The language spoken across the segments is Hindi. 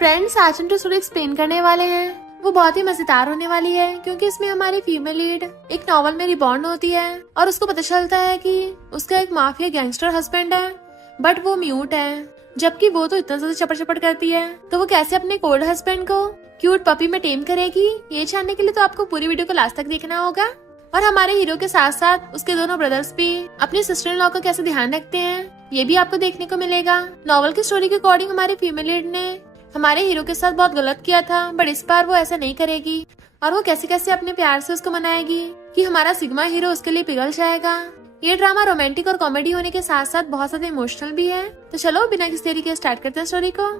फ्रेंड्स, आज हम जो स्टोरी एक्सप्लेन करने वाले हैं वो बहुत ही मजेदार होने वाली है, क्योंकि इसमें हमारी फीमेल लीड एक नॉवल में रिबॉर्न होती है और उसको पता चलता है कि उसका एक माफिया गैंगस्टर हस्बैंड है, बट वो म्यूट है। जबकि वो तो इतना ज्यादा चपड़ चपड़ करती है, तो वो कैसे अपने कोल्ड हस्बैंड को क्यूट पपी में टेम करेगी, ये जानने के लिए तो आपको पूरी वीडियो को लास्ट तक देखना होगा। और हमारे हीरो के साथ साथ उसके दोनों ब्रदर्स भी अपने सिस्टर इन लॉ का कैसे ध्यान रखते हैं, ये भी आपको देखने को मिलेगा। नॉवल की स्टोरी के अकॉर्डिंग हमारी फीमेल लीड ने हमारे हीरो के साथ बहुत गलत किया था, बट इस बार वो ऐसा नहीं करेगी और वो कैसे कैसे अपने प्यार से उसको मनाएगी कि हमारा सिग्मा हीरो उसके लिए पिघल जाएगा। ये ड्रामा रोमांटिक और कॉमेडी होने के साथ साथ बहुत ज्यादा इमोशनल भी है। तो चलो बिना किसी देरी के स्टार्ट करते हैं स्टोरी को।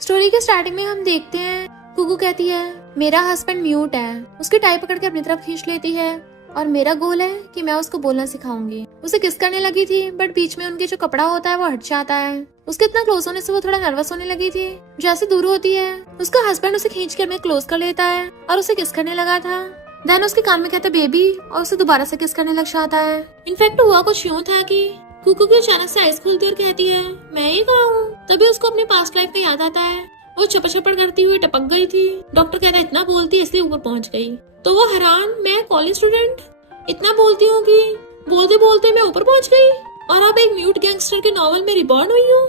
स्टोरी के स्टार्टिंग में हम देखते हैं कुकू कहती है मेरा हस्बैंड म्यूट है। उसकी टाई पकड़ के अपनी तरफ खींच लेती है और मेरा गोल है कि मैं उसको बोलना सिखाऊंगी। उसे किस करने लगी थी, बट बीच में उनके जो कपड़ा होता है वो हट जाता है। उसके इतना क्लोज होने से वो थोड़ा नर्वस होने लगी थी। जैसे दूर होती है उसका हस्बैंड उसे खींच के अपने क्लोज कर लेता है और उसे किस करने लगा था। देन उसके कान में कहता बेबी और उसे दोबारा से किस करने लग जाता है। इनफैक्ट हुआ कुछ यूं था कि कुकू की अचानक से आइज खुलती और कहती है मैं ही कहाँ हूँ। तभी उसको अपनी पास्ट लाइफ का याद आता है। वो चपड़ चपड़ करती हुई टपक गई थी। डॉक्टर कहता है इतना बोलती है इसलिए ऊपर पहुंच गई। तो वो हैरान, मैं कॉलेज स्टूडेंट इतना बोलती हूँ कि बोलते बोलते मैं ऊपर पहुंच गई और अब एक म्यूट गैंगस्टर के नॉवल में रिबॉर्न हुई हूँ,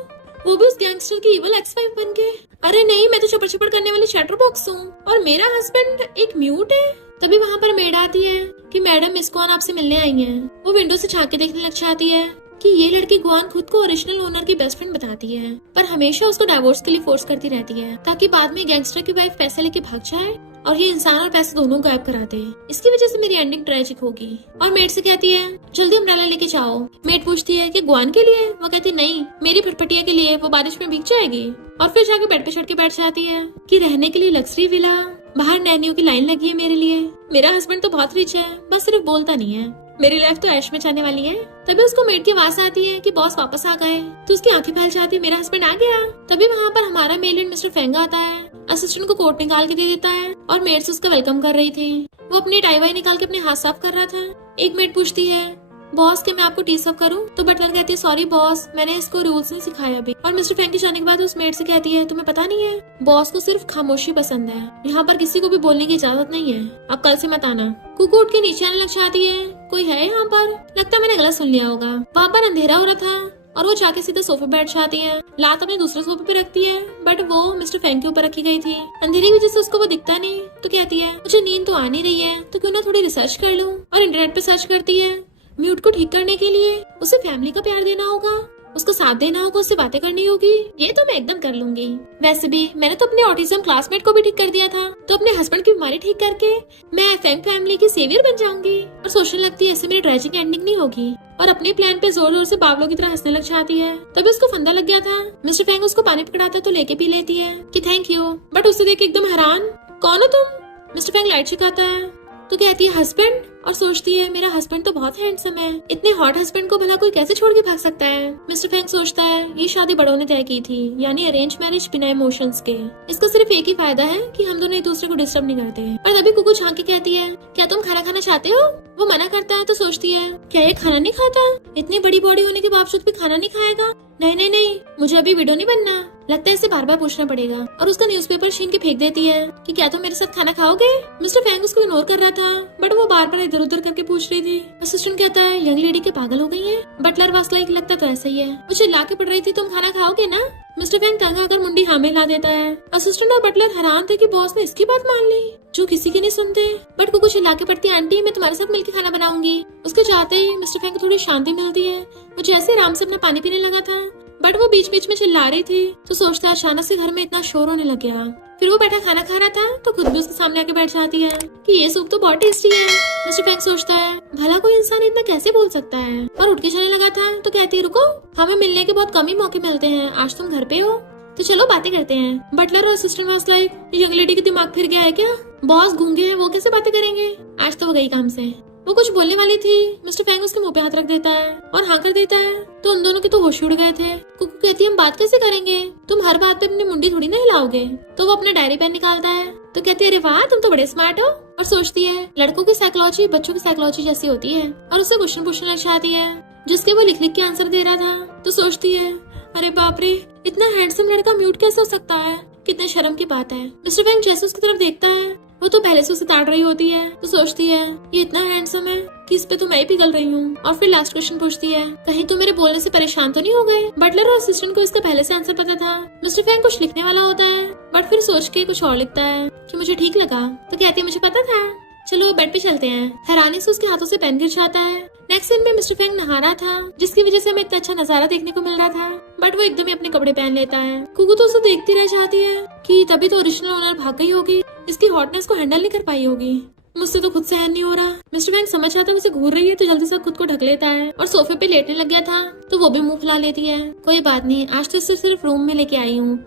वो भी उस गैंगस्टर की इवल एक्स-वाइफ बन के। अरे नहीं, मैं तो चपड़ चपड़ करने वाली चैटर बॉक्स हूँ और मेरा हस्बैंड एक म्यूट है। तभी वहाँ पर मेड आती है कि मैडम मिस गुआन आपसे मिलने आई हैं। वो विंडो से झांक के देखने लग जाती है कि ये लड़की गुआन खुद को ओरिजिनल ओनर की बेस्ट फ्रेंड बताती है, पर हमेशा उसको डाइवोर्स के लिए फोर्स करती रहती है ताकि बाद में गैंगस्टर की वाइफ पैसे लेके भाग जाए और ये इंसान और पैसे दोनों गायब करा दे। इसकी वजह से मेरी एंडिंग ट्रेजिक होगी। और मेड से कहती है जल्दी अम्ब्रेला लेके जाओ। मेड पूछती है कि गुआन के लिए? वो कहती नहीं, मेरी फटफटिया के लिए, वो बारिश में भीग जाएगी। और फिर जाके बेड पे चढ़ के बैठ जाती है कि रहने के लिए लग्जरी विला, बाहर नैनियों की लाइन लगी है मेरे लिए। मेरा हस्बैंड तो बहुत रिच है, बस सिर्फ बोलता नहीं है। मेरी लाइफ तो ऐश में जाने वाली है। तभी उसको मेड की आवाज आती है कि बॉस वापस आ गए। तो उसकी आंखें फैल जाती है, मेरा हस्बैंड आ गया। तभी वहाँ पर हमारा मेल मिस्टर फेंग आता है, असिस्टेंट को कोट निकाल के दे देता है और मेड से उसका वेलकम कर रही थी। वो अपनी टाई वाई निकाल के अपने हाथ साफ कर रहा था। एक मेड पूछती है बॉस के मैं आपको टी सर्व करूं? तो बटलर कहती है सॉरी बॉस, मैंने इसको रूल्स नहीं सिखाया अभी। और मिस्टर फ्रैंक के जाने के बाद उस मेड से कहती है तुम्हें पता नहीं है, बॉस को सिर्फ खामोशी पसंद है, यहाँ पर किसी को भी बोलने की इजाजत नहीं है, अब कल से मत आना। कुकू उठ के नीचे आने लग जाती है, कोई है यहाँ पर? लगता है मैंने गलत सुन लिया होगा। वहाँ पर अंधेरा हो रहा था और वो जाके सीधा सोफे पे बैठ जाती है। लात अपने दूसरे सोफे पे रखती है, बट वो मिस्टर फ्रैंक के ऊपर रखी गई थी। अंधेरे की वजह से उसको वो दिखता नहीं। तो कहती है मुझे नींद तो आ नहीं रही है, तो क्यों ना थोड़ी रिसर्च कर लूं। और इंटरनेट पे सर्च करती है म्यूट को ठीक करने के लिए उसे फैमिली का प्यार देना होगा, उसका साथ देना होगा, उससे बातें करनी होगी। ये तो मैं एकदम कर लूंगी। वैसे भी मैंने तो अपने ऑटिज्म क्लासमेट को भी ठीक कर दिया था, तो अपने हस्बैंड की बीमारी ठीक करके मैं फैंग फैमिली की सेवियर बन जाऊंगी। और सोचने लगती है ऐसे मेरी ट्रेजिक एंडिंग नहीं होगी और अपने प्लान पे जोर जोर से बावलों की तरह हंसने लग जाती है। तभी उसको फंदा लग गया था। मिस्टर फैंग उसको पानी पकड़ाता है तो लेके पी लेती है कि थैंक यू, बट उसे देख एकदम हैरान, कौन हो तुम? मिस्टर फैंग लाइट छिकाता है तो कहती है हस्बैंड, और सोचती है मेरा हस्बैंड तो बहुत हैंडसम है, इतने हॉट हस्बैंड को भला कोई कैसे छोड़ के भाग सकता है। मिस्टर फैंग सोचता है ये शादी बड़ों ने तय की थी, यानी अरेंज मैरिज बिना इमोशंस के। इसका सिर्फ एक ही फायदा है कि हम दोनों एक दूसरे को डिस्टर्ब नहीं करते। पर तभी कुकू झांक के कहती है क्या तुम खाना खाना चाहते हो? वो मना करता है तो सोचती है क्या ये खाना नहीं खाता? इतनी बड़ी बॉडी होने के बावजूद भी खाना नहीं खाएगा? नहीं नहीं नहीं, मुझे अभी वीडियो नहीं बनना। लगता है इसे बार बार पूछना पड़ेगा। और उसका न्यूज़पेपर छीन के फेंक देती है कि क्या तुम मेरे साथ खाना खाओगे? मिस्टर फैंग उसको इग्नोर कर रहा था, बट वो बार बार इधर उधर करके पूछ रही थी। असिस्टेंट कहता है यंग लेडी के पागल हो गई है। बटलर वास लाइक लगता तो ऐसा ही है। वो चिल्ला के पड़ रही थी तुम खाना खाओगे ना? मिस्टर फैंग तंग आकर मुंडी हाँ में ला देता है। असिस्टेंट और बटलर हैरान थे कि बॉस ने इसकी बात मान ली, जो किसी की नहीं सुनते। बट कुकू चिल्ला के पड़ती आंटी मैं तुम्हारे साथ मिलकर खाना बनाऊंगी। उसके जाते ही मिस्टर फैंग को थोड़ी शांति मिलती है। वो जैसे आराम से अपना पानी पीने लगा था, बट वो बीच बीच में चिल्ला रही थी तो सोचता है अचानक से घर में इतना शोर होने लग गया। फिर वो बैठा खाना खा रहा था तो खुद भी उसके सामने आके बैठ जाती है कि ये सूप तो बहुत टेस्टी है। मिस्टर फैंग सोचता है भला कोई इंसान इतना कैसे बोल सकता है, और उठ के चलने लगा था तो कहती है रुको, हमें मिलने के बहुत कम ही मौके मिलते हैं, आज तुम घर पे हो तो चलो बातें करते हैं। बटलर और assistant was like young lady के दिमाग फिर गया है क्या? बॉस गूंगे हैं, वो कैसे बातें करेंगे? आज तो वो गई काम से। वो कुछ बोलने वाली थी, मिस्टर फैंग उसके मुंह पे हाथ रख देता है और हाँ कर देता है। तो उन दोनों के तो होश उड़ गए थे। कुकू कहती है हम बात कैसे करेंगे, तुम हर बात पे अपनी मुंडी थोड़ी ना हिलाओगे। तो वो अपना डायरी पेन निकालता है तो कहती है अरे वाह तुम तो बड़े स्मार्ट हो। और सोचती है लड़कों की साइकोलॉजी बच्चों की साइकोलॉजी जैसी होती है। और उससे क्वेश्चन पूछने लग जाती है जिसके वो लिख लिख के आंसर दे रहा था। तो सोचती है अरे बाप रे, इतना हैंडसम लड़का म्यूट कैसे हो सकता है? कितने शर्म की बात है। मिस्टर फैंग जैसे उसकी तरफ देखता है, वो तो पहले से उसे ताड़ रही होती है, तो सोचती है ये इतना हैंडसम है कि इस पे तो मैं ही पिघल रही हूँ। और फिर लास्ट क्वेश्चन पूछती है, कहीं तो मेरे बोलने से परेशान तो नहीं हो गए? बटलर और असिस्टेंट को इसका पहले से आंसर पता था। मिस्टर फैंग कुछ लिखने वाला होता है, बट फिर सोच के कुछ और लिखता है कि मुझे ठीक लगा, तो कहती है मुझे पता था, चलो बेड पे चलते हैं। हैरानी से उसके हाथों से पेन गिर जाता है। नेक्स्ट सीन में मिस्टर फैंग नहा रहा था, जिसकी वजह से हमें इतना अच्छा नजारा देखने को मिल रहा था, बट वो एकदम ही अपने कपड़े पहन लेता है। कुकू तो उसे देखती रह जाती है कि तभी तो ओरिजिनल ओनर भाग गई होगी, इसकी हॉटनेस को हैंडल नहीं कर पाई होगी। मुझसे तो खुद सहन नहीं हो रहा। मिस्टर फैंग समझ आता है मुझे घूर रही है, तो जल्दी से खुद को ढक लेता है और सोफे पे लेटने लग गया था, तो वो भी मुंह फुला लेती है। कोई बात नहीं, आज तो इसे सिर्फ रूम में लेके आई हूँ,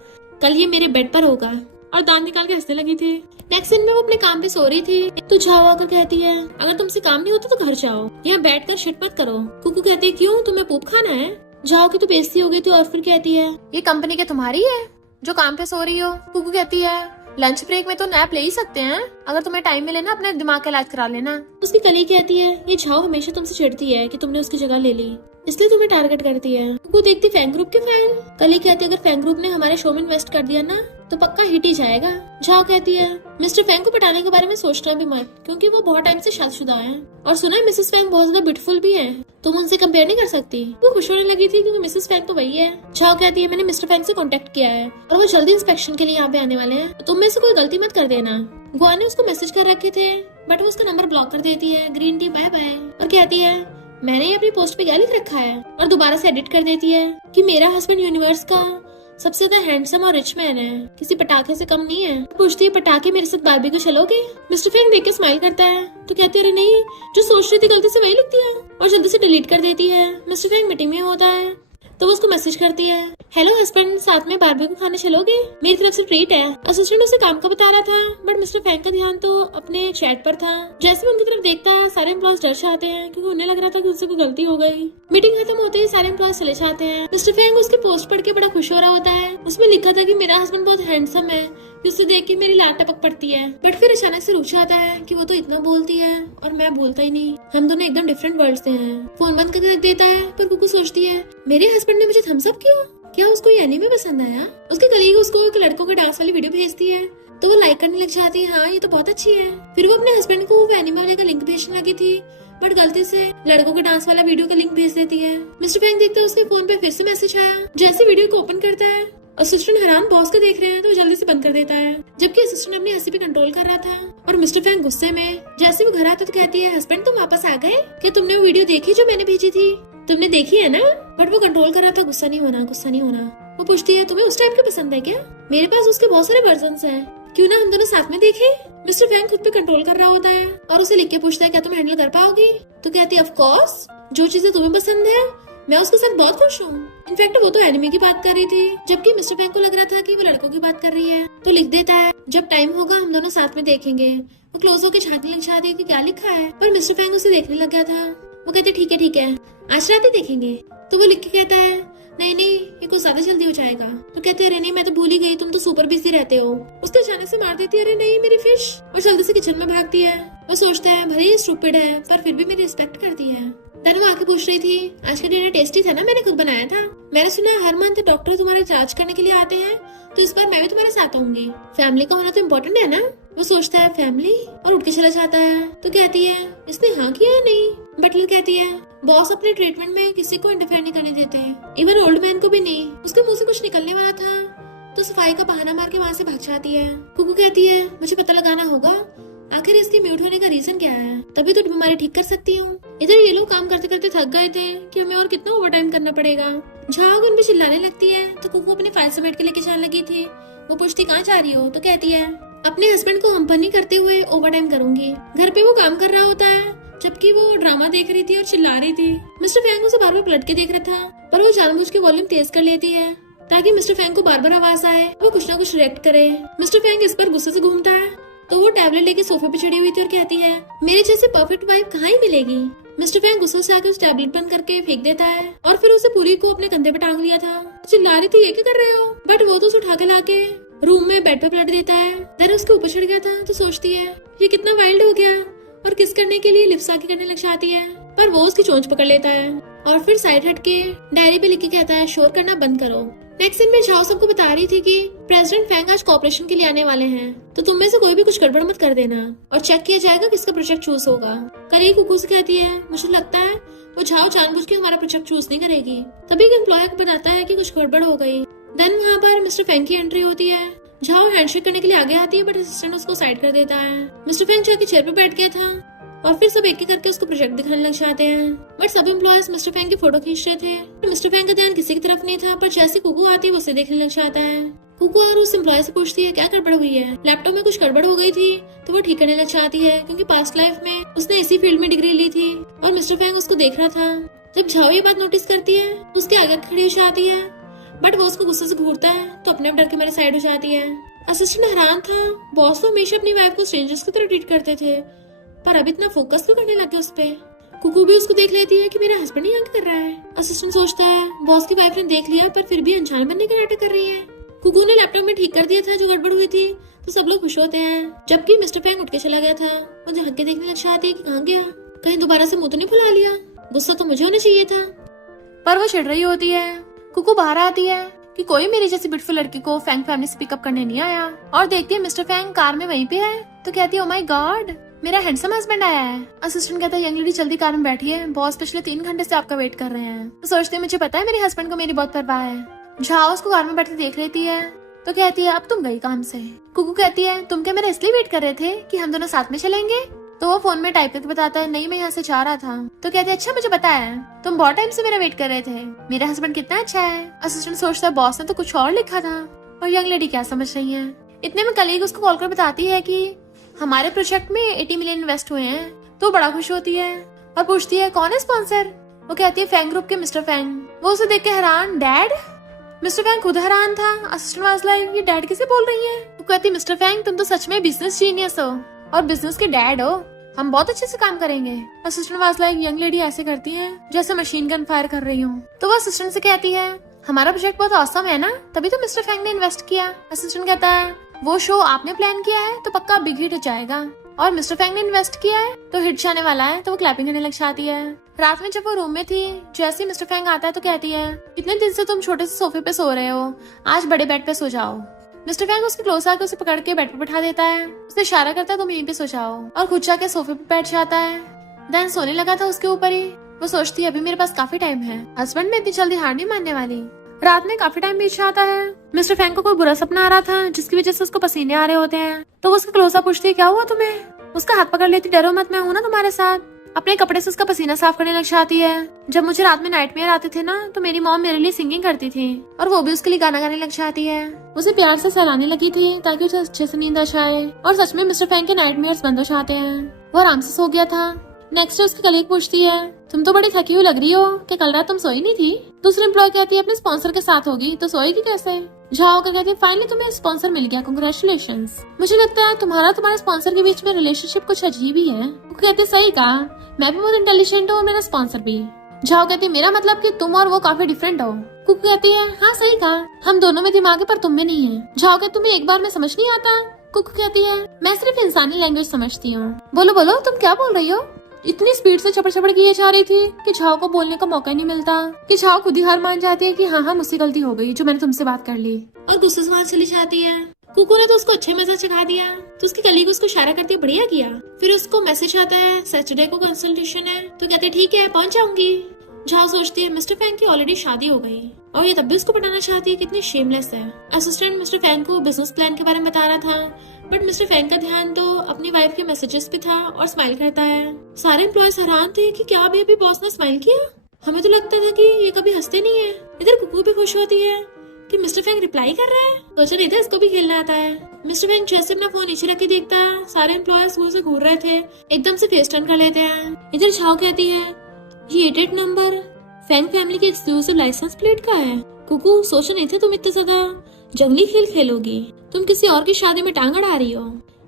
कल ये मेरे बेड पर होगा। और दांत निकाल के हंसने लगी थी। नेक्स्ट सीन में वो अपने काम पे सो रही थी, तो झाओ आकर कहती है, अगर तुमसे काम नहीं होता तो घर जाओ, यहाँ बैठ कर शिट मत करो। कुकू कहती है, क्यों, तुम्हें पूप खाना है? झाओ की तो बेइज्जती हो गई थी। और फिर कहती है, ये कंपनी के तुम्हारी है जो काम पे सो रही हो? कुकू कहती है, लंच ब्रेक में तो नैप ले ही सकते हैं, अगर तुम्हें टाइम मिले ना अपने दिमाग का इलाज करा लेना। उसकी कलीग कहती है, ये झाओ हमेशा तुमसे चिढ़ती है कि तुमने उसकी जगह ले ली, इसलिए तुम्हें टारगेट करती है। वो देखती फैंग ग्रुप की फाइल। कलीग कहती है, अगर फैंग ग्रुप ने हमारे शो में इन्वेस्ट कर दिया ना तो पक्का हिट ही जाएगा। झाओ कहती है, मिस्टर फैंग को पटाने के बारे में सोचना भी मत, क्योंकि वो बहुत टाइम से शादीशुदा है, और सुना है मिसेस फैंग बहुत ज्यादा ब्यूटीफुल भी है, तुम उनसे कंपेयर नहीं कर सकती। वो खुश होने लगी थी क्योंकि मिसेस फैंग तो वही है। झाओ कहती है, मैंने मिस्टर फैंग से कांटेक्ट किया है और वो जल्दी इंस्पेक्शन के लिए यहाँ पे आने वाले हैं, तुम में से कोई गलती मत कर देना। गुआ ने उसको मैसेज कर रखे थे, बट वो उसका नंबर ब्लॉक कर देती है। ग्रीन टी बाय बाय, और कहती है, मैंने ये अपनी पोस्ट पे क्या लिख रखा है, और दोबारा से एडिट कर देती है कि मेरा हस्बैंड यूनिवर्स का सबसे ज्यादा हैंडसम और रिच मैन है, किसी पटाखे से कम नहीं है। पूछती है, पटाखे मेरे साथ बारबी को चलोगे? मिस्टर फैंग देख के स्माइल करता है, तो कहती है, अरे नहीं, जो सोच रही थी गलती से वही लिख दिया, और जल्दी से डिलीट कर देती है। मिस्टर फैंग मीटिंग में होता है, तो वो उसको मैसेज करती है, हेलो हस्बैंड, साथ में बारबी को खाने चलोगे? मेरी तरफ से ट्रीट है। असिस्टेंट उसे काम का बता रहा था, बट मिस्टर फैंग का ध्यान तो अपने चैट पर था। जैसे भी उनकी तरफ देखता है, सारे एम्प्लॉयज डर जाते हैं, क्योंकि उन्हें लग रहा था कि उससे कोई गलती हो गई। मीटिंग खत्म होते ही सारे एम्प्लॉयज चले जाते हैं। मिस्टर फैंग उसकी पोस्ट पढ़ के बड़ा खुश हो रहा होता है। उसमें लिखा था कि मेरा हस्बैंड बहुत हैंडसम है, उसे देख के मेरी लाट टपक पड़ती है। बट फिर अचानक से रुक जाता है कि वो तो इतना बोलती है और मैं बोलता ही नहीं, हम दोनों एकदम डिफरेंट वर्ल्ड से हैं। फोन बंद करके रख देता है, पर कुकू सोचती है, मेरे हस्बैंड ने मुझे थम्स अप किया, क्या उसको ये एनीमे पसंद आया? उसके कलीग उसको एक लड़कों के डांस वाली वीडियो भेजती है, तो वो लाइक करने लग जाती है, हाँ ये तो बहुत अच्छी है। फिर वो अपने हस्बैंड को वो एनीमे वाले का लिंक भेजने लगी थी, बट गलती से लड़कों के डांस वाला वीडियो का लिंक भेज देती है। मिस्टर फैंग देखता है उसके फोन पे फिर से मैसेज आया। जैसे वीडियो को ओपन करता है, असिस्टेंट हैरान बॉस को देख रहे हैं, तो वो जल्दी से बंद कर देता है, जबकि असिस्टेंट अपनी हंसी पे कंट्रोल कर रहा था। और मिस्टर फैंग गुस्से में जैसे वो घर आता तो कहती है, हस्बैंड तुम वापस आ गए? क्या तुमने वो वीडियो देखी जो मैंने भेजी थी? तुमने देखी है ना? बट वो कंट्रोल कर रहा था, गुस्सा नहीं होना, गुस्सा नहीं होना। वो पूछती है, तुम्हें उस टाइप का पसंद है क्या? मेरे पास उसके बहुत सारे वर्जन्स हैं, क्यों ना हम दोनों साथ में देखें? मिस्टर फैंग खुद पे कंट्रोल कर रहा होता है और उसे लिख के पूछता है, क्या तुम हैंडल कर पाओगी? तो कहती है, ऑफ कोर्स, जो चीजें तुम्हें पसंद है मैं उसके साथ बहुत खुश हूँ। इनफैक्ट वो तो एनिमे की बात कर रही थी, जबकि मिस्टर फैंग को लग रहा था कि वो लड़कों की बात कर रही है। तो लिख देता है, जब टाइम होगा हम दोनों साथ में देखेंगे। वो क्लोज होकर झांकने लग जाती है कि क्या लिखा है, पर मिस्टर फैंग उसे देखने लग गया था। वो कहते ठीक है, आज रात ही देखेंगे। तो वो लिख के कहता है, नहीं ये कुछ ज्यादा जल्दी हो जाएगा। तो कहते हैं, नहीं मैं तो भूल ही गई, तुम तो सुपर बिजी रहते हो। उसके अचानक से मार देती है, अरे नहीं मेरी फिश, और जल्दी से किचन में भागती है। वो सोचता है भले ही स्टूपिड है, पर फिर भी मेरी रिस्पेक्ट करती है। तनु आके पूछ रही थी, आज का डिनर टेस्टी था ना? मैंने खुद बनाया था। मैंने सुना है हर मंथ डॉक्टर तुम्हारे जांच करने के लिए आते हैं, तो इस बार मैं भी तुम्हारे साथ आऊंगी। फैमिली का होना तो इम्पोर्टेंट है ना? वो सोचता है फैमिली, और उठ के चला जाता है। तो कहती है, इसने हाँ किया या नहीं? बटलर कहती है, बॉस अपने ट्रीटमेंट में किसी को इंटरफेयर नहीं करने देते, इवन ओल्ड मैन को भी नहीं। उसके मुंह से कुछ निकलने वाला था, तो सफाई का बहाना मार के वहाँ से भाग जाती है। कुकू कहती है, मुझे पता लगाना होगा आखिर इसके म्यूट होने का रीजन क्या है, तभी तो बीमारी ठीक कर सकती हूँ। इधर ये लोग काम करते करते थक गए थे कि हमें और कितना ओवर टाइम करना पड़ेगा। झाग उन पे चिल्लाने लगती है, तो कुकू अपनी फाइल समेट के लेके जाने लगी थी। वो पूछती, कहाँ जा रही हो? तो कहती है, अपने हस्बैंड को कंपनी करते हुए ओवर टाइम करूंगी। घर पे वो काम कर रहा होता है, जबकि वो ड्रामा देख रही थी और चिल्ला रही थी। मिस्टर फैंग उसे बार बार पलट के देख रहा था, पर वो जानबूझ के वॉल्यूम तेज कर लेती है ताकि मिस्टर फैंग को बार बार आवाज आए, वो कुछ ना कुछ रिएक्ट करे। मिस्टर फैंग इस पर गुस्से से घूमता है, तो वो टैबलेट लेके सोफे पे चढ़ी हुई थी और कहती है, मेरे जैसे परफेक्ट वाइफ कहाँ ही मिलेगी। मिस्टर फैंग गुस्से से आकर उस टैबलेट बंद करके फेंक देता है, और फिर उसे पूरी को अपने कंधे पे टांग लिया था। चिल्ला रही थी, ये क्या कर रहे हो? बट वो तो उसे उठा के लाके रूम में बेड पे पलट देता है। दर उसके ऊपर चढ़ गया था, तो सोचती है ये कितना वाइल्ड हो गया, और किस करने के लिए लिप्स आके करने लग जाती है, पर वो उसकी चोंच पकड़ लेता है और फिर साइड हट के डायरी पे लिख के कहता है शोर करना बंद करो। नेक्स्ट सीन में झाओ सबको बता रही थी कि प्रेसिडेंट फेंग आज कॉपरेशन के लिए आने वाले हैं, तो तुम में से कोई भी कुछ गड़बड़ मत कर देना और चेक किया जाएगा किसका प्रोजेक्ट चूज होगा। करी कुकू से कहती है मुझे लगता है वो झाओ जानबूझ के हमारा प्रोजेक्ट चूज नहीं करेगी। तभी एक एम्प्लॉय को बताता है कि कुछ गड़बड़ हो गई। देन वहाँ पर मिस्टर फेंग की एंट्री होती है। झाओ हैंडशेक करने के लिए आगे आती है बट असिस्टेंट उसको साइड कर देता है। मिस्टर फेंग जाके चेयर पे बैठ गया था और फिर सब एक एक करके उसको प्रोजेक्ट दिखाने लग जाते हैं। बट सब एम्प्लॉयज मिस्टर फेंग की फोटो खींच रहे थे। मिस्टर फेंग का ध्यान किसी की तरफ नहीं था, पर जैसे कुकू आती है वो उसे देखने लग जाता है। कुकू और उस एम्प्लॉय से पूछती है क्या गड़बड़ हुई है। लैपटॉप में कुछ गड़बड़ हो गई थी तो वो ठीक करने लग जाती है, क्योंकि पास्ट लाइफ में उसने इसी फील्ड में डिग्री ली थी और मिस्टर फेंग उसको देख रहा था। जब झाओ ये बात नोटिस करती है उसके आगे खड़ी हो जाती है, बट वो उसको गुस्से से घूरता है तो अपने आप डर के मेरे साइड हो जाती है। असिस्टेंट हैरान था, बॉस तो हमेशा अपनी वाइफ को स्ट्रेंजर्स की तरह ट्रीट करते थे, पर अब इतना फोकस क्यों करने लगे उस पे। कुकू भी उसको देख लेती है कि मेरा हस्बैंड यहाँ कर रहा है। असिस्टेंट सोचता है बॉस की वाइफ ने देख लिया पर फिर भी अनजान बनने का नाटक कर रही है। कुकू ने लैपटॉप में ठीक कर दिया था जो गड़बड़ हुई थी, तो सब लोग खुश होते हैं। जबकि मिस्टर फेंग उठ के चला गया था। वो झांक के देखने लग जाती है कि कहाँ गया, कहीं दोबारा से मुंह तो नहीं फुला लिया। गुस्सा तो मुझे होना चाहिए था, पर वो चिढ़ रही होती है। कुकू बाहर आती है कि कोई मेरी जैसी ब्यूटीफुल लड़की को फेंग फैमिली से पिकअप करने नहीं आया, और देखती है मिस्टर फेंग कार में वहीं पे है, तो कहती है ओ माय गॉड मेरा हैंडसम हस्बैंड आया है। असिस्टेंट कहता है यंग लेडी जल्दी कार में बैठिए, बॉस पिछले 3 घंटे से आपका वेट कर रहे हैं। तो सोचते मुझे पता है मेरे हस्बैंड को मेरी बहुत परवाह है। झाओ उसको कार में बैठते देख लेती है तो कहती है अब तुम गई काम से। कुकू कहती है तुम क्या मेरा इसलिए वेट कर रहे थे कि हम दोनों साथ में चलेंगे। तो वो फोन में टाइप करके बताता है नहीं मैं यहाँ से जा रहा था। तो कहती है अच्छा मुझे पता है तुम बहुत टाइम से मेरा वेट कर रहे थे, मेरा हस्बैंड कितना अच्छा है। असिस्टेंट सोचता है बॉस ने तो कुछ और लिखा था और यंग लेडी क्या समझ रही है। इतने में कलीग उसको कॉल कर बताती है कि हमारे प्रोजेक्ट में 80 मिलियन इन्वेस्ट हुए हैं। तो बड़ा खुश होती है और पूछती है कौन है स्पॉन्सर। वो कहती है फेंग ग्रुप के मिस्टर फेंग। वो उसे देख के हैरान डैड। मिस्टर फेंग खुद हैरान था। असिस्टेंट वाज लाइक ये डैड किसे बोल रही है। वो कहती है मिस्टर फेंग तुम तो सच में बिजनेस जीनियस हो और बिजनेस के डैड हो, हम बहुत अच्छे से काम करेंगे। Assistant was like young lady ऐसे करती है जैसे मशीन गन फायर कर रही हूँ। तो वो असिस्टेंट से कहती है हमारा प्रोजेक्ट बहुत ऑसम है ना, तभी तो मिस्टर फेंग ने इन्वेस्ट किया। असिस्टेंट कहता है वो शो आपने प्लान किया है तो पक्का बिग हिट हो जाएगा, और मिस्टर फेंग ने इन्वेस्ट किया है तो हिट जाने वाला है। तो वो क्लैपिंग करने लग जाती है। रात में जब वो रूम में थी जैसे ही मिस्टर फेंग आता है तो कहती है इतने दिन से तुम छोटे से सोफे पे सो रहे हो, आज बड़े बेड पे सो जाओ। मिस्टर फेंग उसके क्लोज आके उसे पकड़ के बेड पे बैठा देता है, उसे इशारा करता है तुम यहीं पे सो जाओ, और खुद जाके सोफे पे बैठ जाता है। देन सोने लगा था उसके ऊपर ही। वो सोचती है अभी मेरे पास काफी टाइम है, हस्बैंड में इतनी जल्दी हार नहीं मानने वाली। रात में काफी टाइम बीत जाता है। मिस्टर फेंग को कोई बुरा सपना आ रहा था जिसकी वजह से उसको पसीने आ रहे होते हैं। तो वो उसके क्लोज अप पूछती है क्या हुआ तुम्हें। उसका हाथ पकड़ लेती डरो मत मैं हूं ना तुम्हारे साथ। अपने कपड़े से उसका पसीना साफ करने लग जाती है। जब मुझे रात में नाइटमेयर आते थे ना तो मेरी मॉम मेरे लिए सिंगिंग करती थी और वो भी उसके लिए गाना गाने लग जाती है। उसे प्यार से सहलाने लगी थी ताकि उसे अच्छे से नींद आ जाए, और सच में मिस्टर फेंग के नाइटमेयर्स बंद हो जाते हैं। वो आराम से सो गया था। नेक्स्ट डे उसकी कलीग पूछती है तुम तो बड़ी थकी हुई लग रही हो कि कल रात तुम सोई नहीं थी। दूसरी एम्प्लॉय कहती है अपने स्पॉन्सर के साथ होगी तो सोएगी कैसे। झाओ का कहती है फाइनली तुम्हें स्पॉन्सर मिल गया, कांग्रेचुलेशंस। मुझे लगता है तुम्हारे स्पॉन्सर के बीच में रिलेशनशिप कुछ अजीब ही है। वो कहते सही कहा, मैं भी बहुत इंटेलिजेंट हूँ और मेरा स्पॉन्सर भी। झाओ कहती है मेरा मतलब कि तुम और वो काफी डिफरेंट हो। कुकू कहती है हाँ सही कहा, हम दोनों में दिमाग है पर तुम में नहीं है। झाओ कहती तुम्हें एक बार में समझ नहीं आता। कुकू कहती है मैं सिर्फ इंसानी लैंग्वेज समझती हूँ। बोलो बोलो तुम क्या बोल रही हो। इतनी स्पीड से चपड़ चपड़ किए जा रही थी कि झाओ को बोलने का मौका ही नहीं मिलता, कि झाओ खुद ही हार मान जाती है कि हाँ मुझसे गलती हो गई जो मैंने तुमसे बात कर ली, और गुस्से से वहां चली जाती है। कुकू ने तो उसको अच्छे मजा चखा दिया तो उसकी कलीग उसको इशारा करती है बढ़िया किया। फिर उसको मैसेज आता है सैटरडे को कंसल्टेशन है, तो कहते ठीक है पहुंच जाऊंगी। झाओ सोचती है मिस्टर फेंग की ऑलरेडी शादी हो गई और ये तब भी उसको पटाना चाहती है, कितनी शेमलेस है। असिस्टेंट मिस्टर फेंग को बिजनेस प्लान के बारे में बता रहा था, बट मिस्टर फेंग का ध्यान तो अपनी वाइफ के मैसेजेस पे था और स्माइल करता है। सारे एम्प्लॉयज हैरान थे कि क्या अभी बॉस ने स्माइल किया, हमें तो लगता था कि ये कभी हंसते नहीं है। इधर कुकू भी खुश होती है कि मिस्टर फेंग रिप्लाई कर रहा है, सोचा नहीं था इसको भी खेलना आता है। मिस्टर फेंग जैसे अपना फोन नीचे रख के देखता है, सारे एम्प्लॉयज मुंह से घूर रहे थे, एकदम से फेस टर्न कर लेते हैं। इधर झाओ कहती है ये 88 नंबर फेंग फैमिली की एक्सक्लूसिव लाइसेंस प्लेट का है। कुकू सोचा नहीं था तुम इतना ज्यादा जंगली खेल खेलोगी, तुम किसी और की शादी में टांग अड़ा रही हो,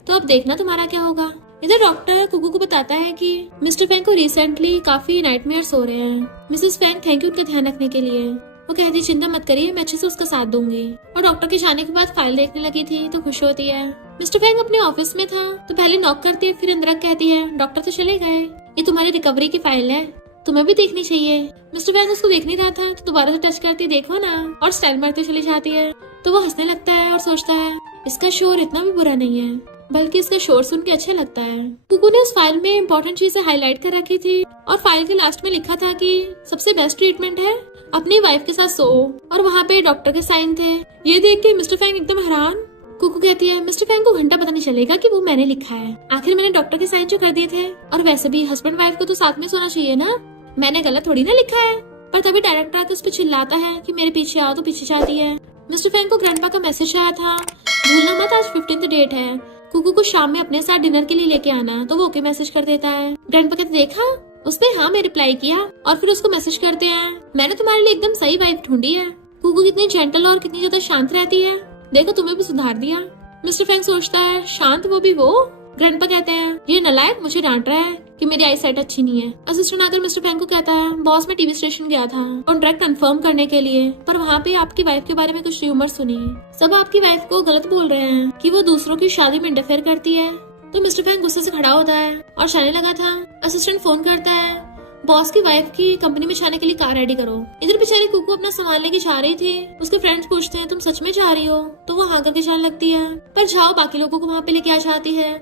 तो अब देखना तुम्हारा क्या होगा। इधर डॉक्टर कुकू को बताता है कि मिस्टर फेंग को रिसेंटली काफी नाइटमेयर्स हो रहे हैं। मिसेस फेंग थैंक यू उनका ध्यान रखने के लिए। वो कहती चिंता मत करिए मैं अच्छे से उसका साथ दूंगी, और डॉक्टर के जाने के बाद फाइल देखने लगी थी तो खुश होती है। मिस्टर फेंग अपने ऑफिस में था तो पहले नॉक करती है, फिर अंदर कहती है डॉक्टर तो चले गए, ये तुम्हारी रिकवरी की फाइल है। तुम्हें भी देखनी चाहिए। मिस्टर फैंग उसको देख नहीं रहा था तो दोबारा से टच करती, देखो ना, और स्टाइल मारते चली जाती है। तो वो हंसने लगता है और सोचता है इसका शोर इतना भी बुरा नहीं है, बल्कि इसका शोर सुन के अच्छा लगता है। कुकू ने उस फाइल में इंपॉर्टेंट चीजें हाईलाइट कर रखी थी और फाइल के लास्ट में लिखा था कि सबसे बेस्ट ट्रीटमेंट है अपनी वाइफ के साथ सो, और वहाँ पे डॉक्टर के साइन थे। ये देख के मिस्टर फैंग एकदम हैरान। कुकू कहती है मिस्टर फैंग को घंटा पता नहीं चलेगा कि वो मैंने लिखा है, आखिर मैंने डॉक्टर के साइन जो कर दिए थे, और वैसे भी हस्बैंड वाइफ को तो साथ में सोना चाहिए ना, मैंने गलत थोड़ी ना लिखा है। पर तभी डायरेक्टर आकर उस पर चिल्लाता है कि मेरे पीछे आओ, तो पीछे जाती है। मिस्टर फैंग को ग्रैंडपा का मैसेज आया था, भूलना मत आज 15th डेट है, कुकू को शाम में अपने साथ डिनर के लिए लेके आना। तो वो ओके मैसेज कर देता है। ग्रैंडपा कहते देखा, उसने हाँ में रिप्लाई किया, और फिर उसको मैसेज करते हैं मैंने तुम्हारे लिए एकदम सही वाइफ ढूंढी है। कुकू कितनी जेंटल और कितनी ज्यादा शांत रहती है, देखो तुम्हें भी सुधार दिया। मिस्टर फैंग सोचता है शांत वो भी वो। ग्रैंडपा कहते हैं ये नालायक मुझे डांट रहा है कि मेरी आई साइट अच्छी नहीं है। असिस्टेंट आकर मिस्टर फैंग को कहता है बॉस मैं टीवी स्टेशन गया था कॉन्ट्रैक्ट कंफर्म करने के लिए, पर वहाँ पे आपकी वाइफ के बारे में कुछ र्यूमर सुनी, सब आपकी वाइफ को गलत बोल रहे हैं कि वो दूसरों की शादी में इंटरफेयर करती है। तो मिस्टर फैंग गुस्से से खड़ा होता है और चलने लगा था। असिस्टेंट फोन करता है बॉस की वाइफ की कंपनी में जाने के लिए कार रेडी करो। इधर बेचारी कुकू अपना सामान लेके जा रही थी। उसके फ्रेंड्स पूछते हैं तुम सच में जा रही हो, तो वो हाँ करके जाने लगती है, पर जाओ बाकी लोगों को वहाँ पे लेके आ जाती है।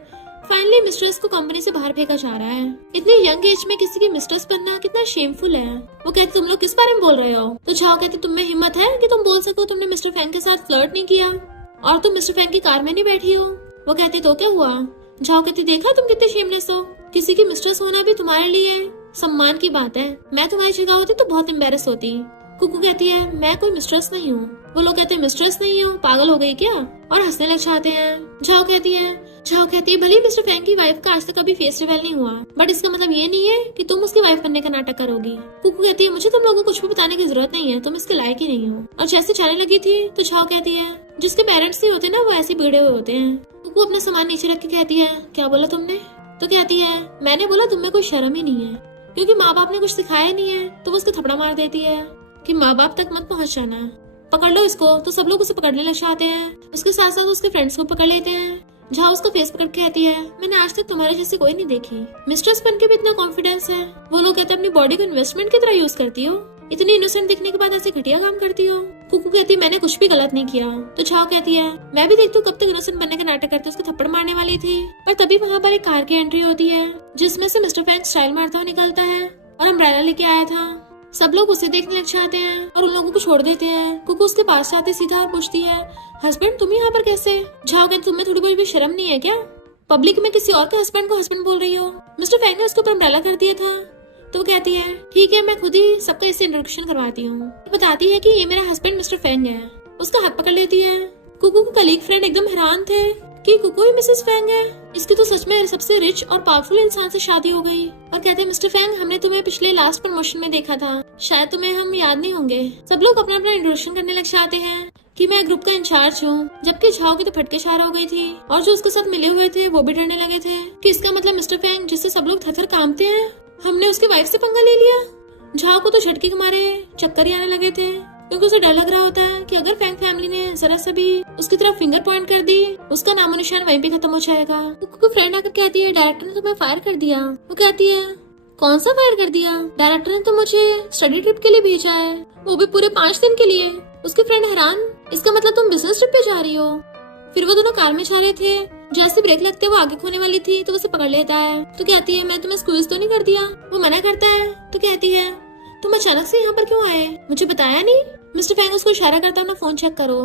फाइनली मिस्ट्रेस को कंपनी से बाहर फेंका जा रहा है। इतनी यंग एज में किसी की मिस्ट्रेस बनना कितना शेमफुल है। वो कहते तुम लोग किस बारे में बोल रहे हो, तो झाओ कहते तुम में हिम्मत है कि तुम बोल सको तुमने मिस्टर फैंग के साथ फ्लर्ट नहीं किया और तुम मिस्टर फैंग की कार में नहीं बैठी हो। वो कहते तो क्या हुआ। झाओ कहती देखा तुम कितने शेमलेस हो, किसी की मिस्ट्रेस होना भी तुम्हारे लिए सम्मान की बात है, मैं तुम्हारी जगह होती तो बहुत एम्बेरस होती। कुकू कहती है मैं कोई मिस्ट्रेस नहीं हूँ। वो लोग कहते हैं मिस्ट्रेस नहीं हो, पागल हो गई क्या, और हंसने लग जाते हैं। झाओ कहती है भले मिस्टर फैंग की वाइफ का आज तक कभी फेस रिवील नहीं हुआ, बट इसका मतलब ये नहीं है कि तुम उसकी वाइफ बनने का नाटक करोगी। कुकू कहती है मुझे तुम लोगों को कुछ भी बताने की जरूरत नहीं है, तुम इसके लायक ही नहीं हो। और जैसे जाने लगी थी तो झाओ कहती है जिसके पेरेंट्स नहीं होते ना वो ऐसे बिगड़े हुए होते हैं। कुकू अपना सामान नीचे रख के कहती है क्या बोला तुमने। तो कहती है मैंने बोला तुम में कोई शर्म ही नहीं है, क्योंकि माँ बाप ने कुछ सिखाया नहीं है। तो वो उसको थपड़ा मार देती है कि माँ बाप तक मत पहुँच जाना, पकड़ लो इसको। तो सब लोग उसे पकड़ने लग जाते हैं, उसके साथ साथ उसके फ्रेंड्स को पकड़ लेते हैं। जहाँ उसका फेस पकड़ के कहती है मैंने आज तक तुम्हारे जैसे कोई नहीं देखी, मिस्ट्रेस बन के भी इतना कॉन्फिडेंस है। वो लोग कहते हैं अपनी बॉडी को इन्वेस्टमेंट की तरह यूज करती हो, इतनी इनोसेंट दिखने के बाद ऐसे घटिया काम करती हो। कुकू कहती है मैंने कुछ भी गलत नहीं किया। तो झाओ कहती है मैं भी देखती हूँ कब तक इनोसेंट बनने का नाटक करते। उसको थप्पड़ मारने वाली थी, पर तभी वहाँ पर एक कार की एंट्री होती है जिसमें से मिस्टर फैंग स्टाइल मारता हुआ निकलता है और अम्ब्रेला लेके आया था। सब लोग उसे देखने लग जाते हैं और उन लोगों को छोड़ देते हैं। कुकू उसके पास जाते सीधा और पूछती है हस्बैंड तुम यहाँ पर कैसे। झाओ कहती तुम्हें थोड़ी बहुत भी शर्म नहीं है क्या, पब्लिक में किसी और के हस्बैंड को हस्बैंड बोल रही हो। मिस्टर फैंग ने उसके ऊपर अम्ब्रेला कर दिया था। तो कहती है ठीक है मैं खुद ही सबका इससे इंट्रोडक्शन करवाती हूँ। बताती है कि ये मेरा हस्बैंड मिस्टर फैंग है, उसका हाथ पकड़ लेती है। कुकू के कलीग फ्रेंड एकदम हैरान थे कि कुकू ही मिसेस फैंग है, इसकी तो सच में सबसे रिच और पावरफुल इंसान से शादी हो गई। और कहते हैं मिस्टर फैंग हमने तुम्हें पिछले लास्ट प्रमोशन में देखा था, शायद तुम्हें हम याद नहीं होंगे। सब लोग अपना अपना इंट्रोडक्शन करने लग जाते हैं कि मैं ग्रुप का इंचार्ज हूँ, जबकि झाओ की तो फटके शार हो गई थी और जो उसके साथ मिले हुए थे वो भी डरने लगे थे कि इसका मतलब मिस्टर फैंग जिससे सब लोग थरथर कांपते हैं हमने उसकी वाइफ से पंगा ले लिया। झाओ को तो झटके के मारे चक्कर ही आने लगे थे, क्योंकि उसे डर लग रहा होता है कि अगर फैंग फैमिली ने जरा सा भी उसकी तरफ फिंगर पॉइंट कर दी उसका नामो निशान वहीं पे खत्म हो जाएगा। कुकू की फ्रेंड आकर कहती है डायरेक्टर ने तुम्हें फायर कर दिया। वो कहती है कौन सा फायर कर दिया, डायरेक्टर ने तो मुझे स्टडी ट्रिप के लिए भेजा है, वो भी पूरे 5 दिन के लिए। उसकी फ्रेंड हैरान इसका मतलब तुम बिजनेस ट्रिप पे जा रही हो। फिर वो दोनों कार में जा रहे थे, जैसे ब्रेक लगते वो आगे खोने वाली थी तो उसे पकड़ लेता है। तो कहती है मैं तुम्हें स्क्वीज तो नहीं कर दिया। वो मना करता है। तो कहती है तुम अचानक से यहाँ पर क्यों आए, मुझे बताया नहीं। मिस्टर फैंग उसको इशारा करता है अपना फोन चेक करो।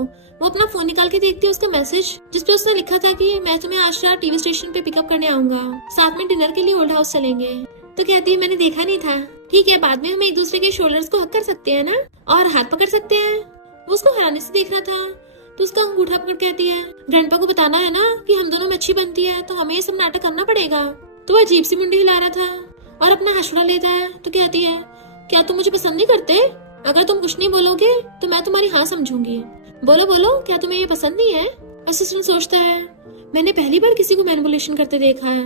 वो अपना फोन निकाल के देखती है उसका मैसेज जिसपे उसने लिखा था कि मैं तुम्हें आज रात टीवी स्टेशन पे पिकअप करने आऊंगा, साथ में डिनर के लिए ओल्ड हाउस चलेंगे। तो कहती है मैंने देखा नहीं था। ठीक है बाद में हम एक दूसरे के शोल्डर्स को हक कर सकते हैं ना, और हाथ पकड़ सकते हैं। वो उसको हैरानी से देख रहा था तो उसका अंगूठा पकड़ कहती है ग्रैंडपा को बताना है ना कि हम दोनों में अच्छी बनती है, तो हमें ये सब नाटक करना पड़ेगा। तो वह अजीब सी मुंडी हिला रहा था और अपना हंसड़ा लेता है। तो कहती है क्या तुम मुझे पसंद नहीं करते, अगर तुम कुछ नहीं बोलोगे तो मैं तुम्हारी हाँ समझूंगी। बोलो बोलो क्या तुम्हें ये पसंद नहीं है। असिस्टेंट सोचता है मैंने पहली बार किसी को मैनिपुलेशन करते देखा है,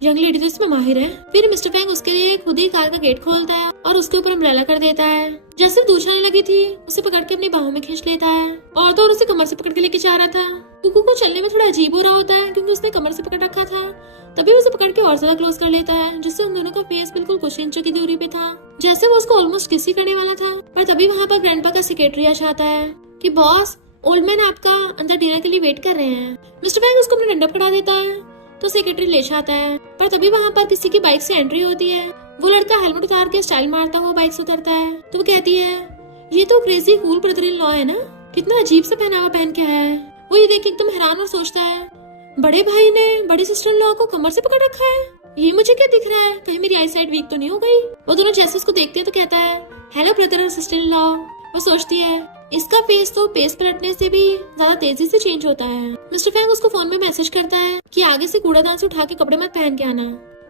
यंग लेडी तो इसमें माहिर है। फिर मिस्टर फैंग उसके लिए खुद ही कार का गेट खोलता है और उसके ऊपर अम्ब्रेला कर देता है। जैसे दूध आने लगी थी उसे पकड़ के अपनी बाहों में खींच लेता है और तो उसे कमर से पकड़ के लेके जा रहा था। कुकू को चलने में थोड़ा अजीब हो रहा होता है क्योंकि उसने कमर से पकड़ रखा था। तभी उसे पकड़ के और ज्यादा क्लोज कर लेता है, जिससे उन दोनों का फेस बिल्कुल कुछ इंचों की दूरी पे था। जैसे वो उसको ऑलमोस्ट किस ही करने वाला था, पर तभी वहाँ पर ग्रैंडपा का सेक्रेटरी आ जाता है कि बॉस, ओल्ड मैन आपका अंदर डिनर के लिए वेट कर रहे हैं। मिस्टर फैंग उसको अपने डंडा पकड़ा देता है तो सेक्रेटरी ले जाता है, पर तभी वहाँ पर किसी की बाइक से एंट्री होती है। वो लड़का हेलमेट उतार के स्टाइल मारता हुआ बाइक से उतरता है तो वो कहती है, ये तो crazy cool brother in law है ना, कितना अजीब सा पहनावा पहन के आया है। वो ये देख के एकदम हैरान और सोचता है, बड़े भाई ने बड़ी सिस्टर इन लॉ को कमर से पकड़ रखा है, ये मुझे क्या दिख रहा है, कहीं मेरी आई साइड वीक तो नहीं हो गई। वो दोनों जैसे उसको देखते हैं तो कहता है, हेलो ब्रदर और सिस्टर इन लॉ। वो सोचती है, इसका फेस तो पेस पलटने से भी ज्यादा तेजी से चेंज होता है। मिस्टर फैंग उसको फोन में मैसेज करता है कि आगे से कूड़ादान से उठा के कपड़े मत पहन के आना।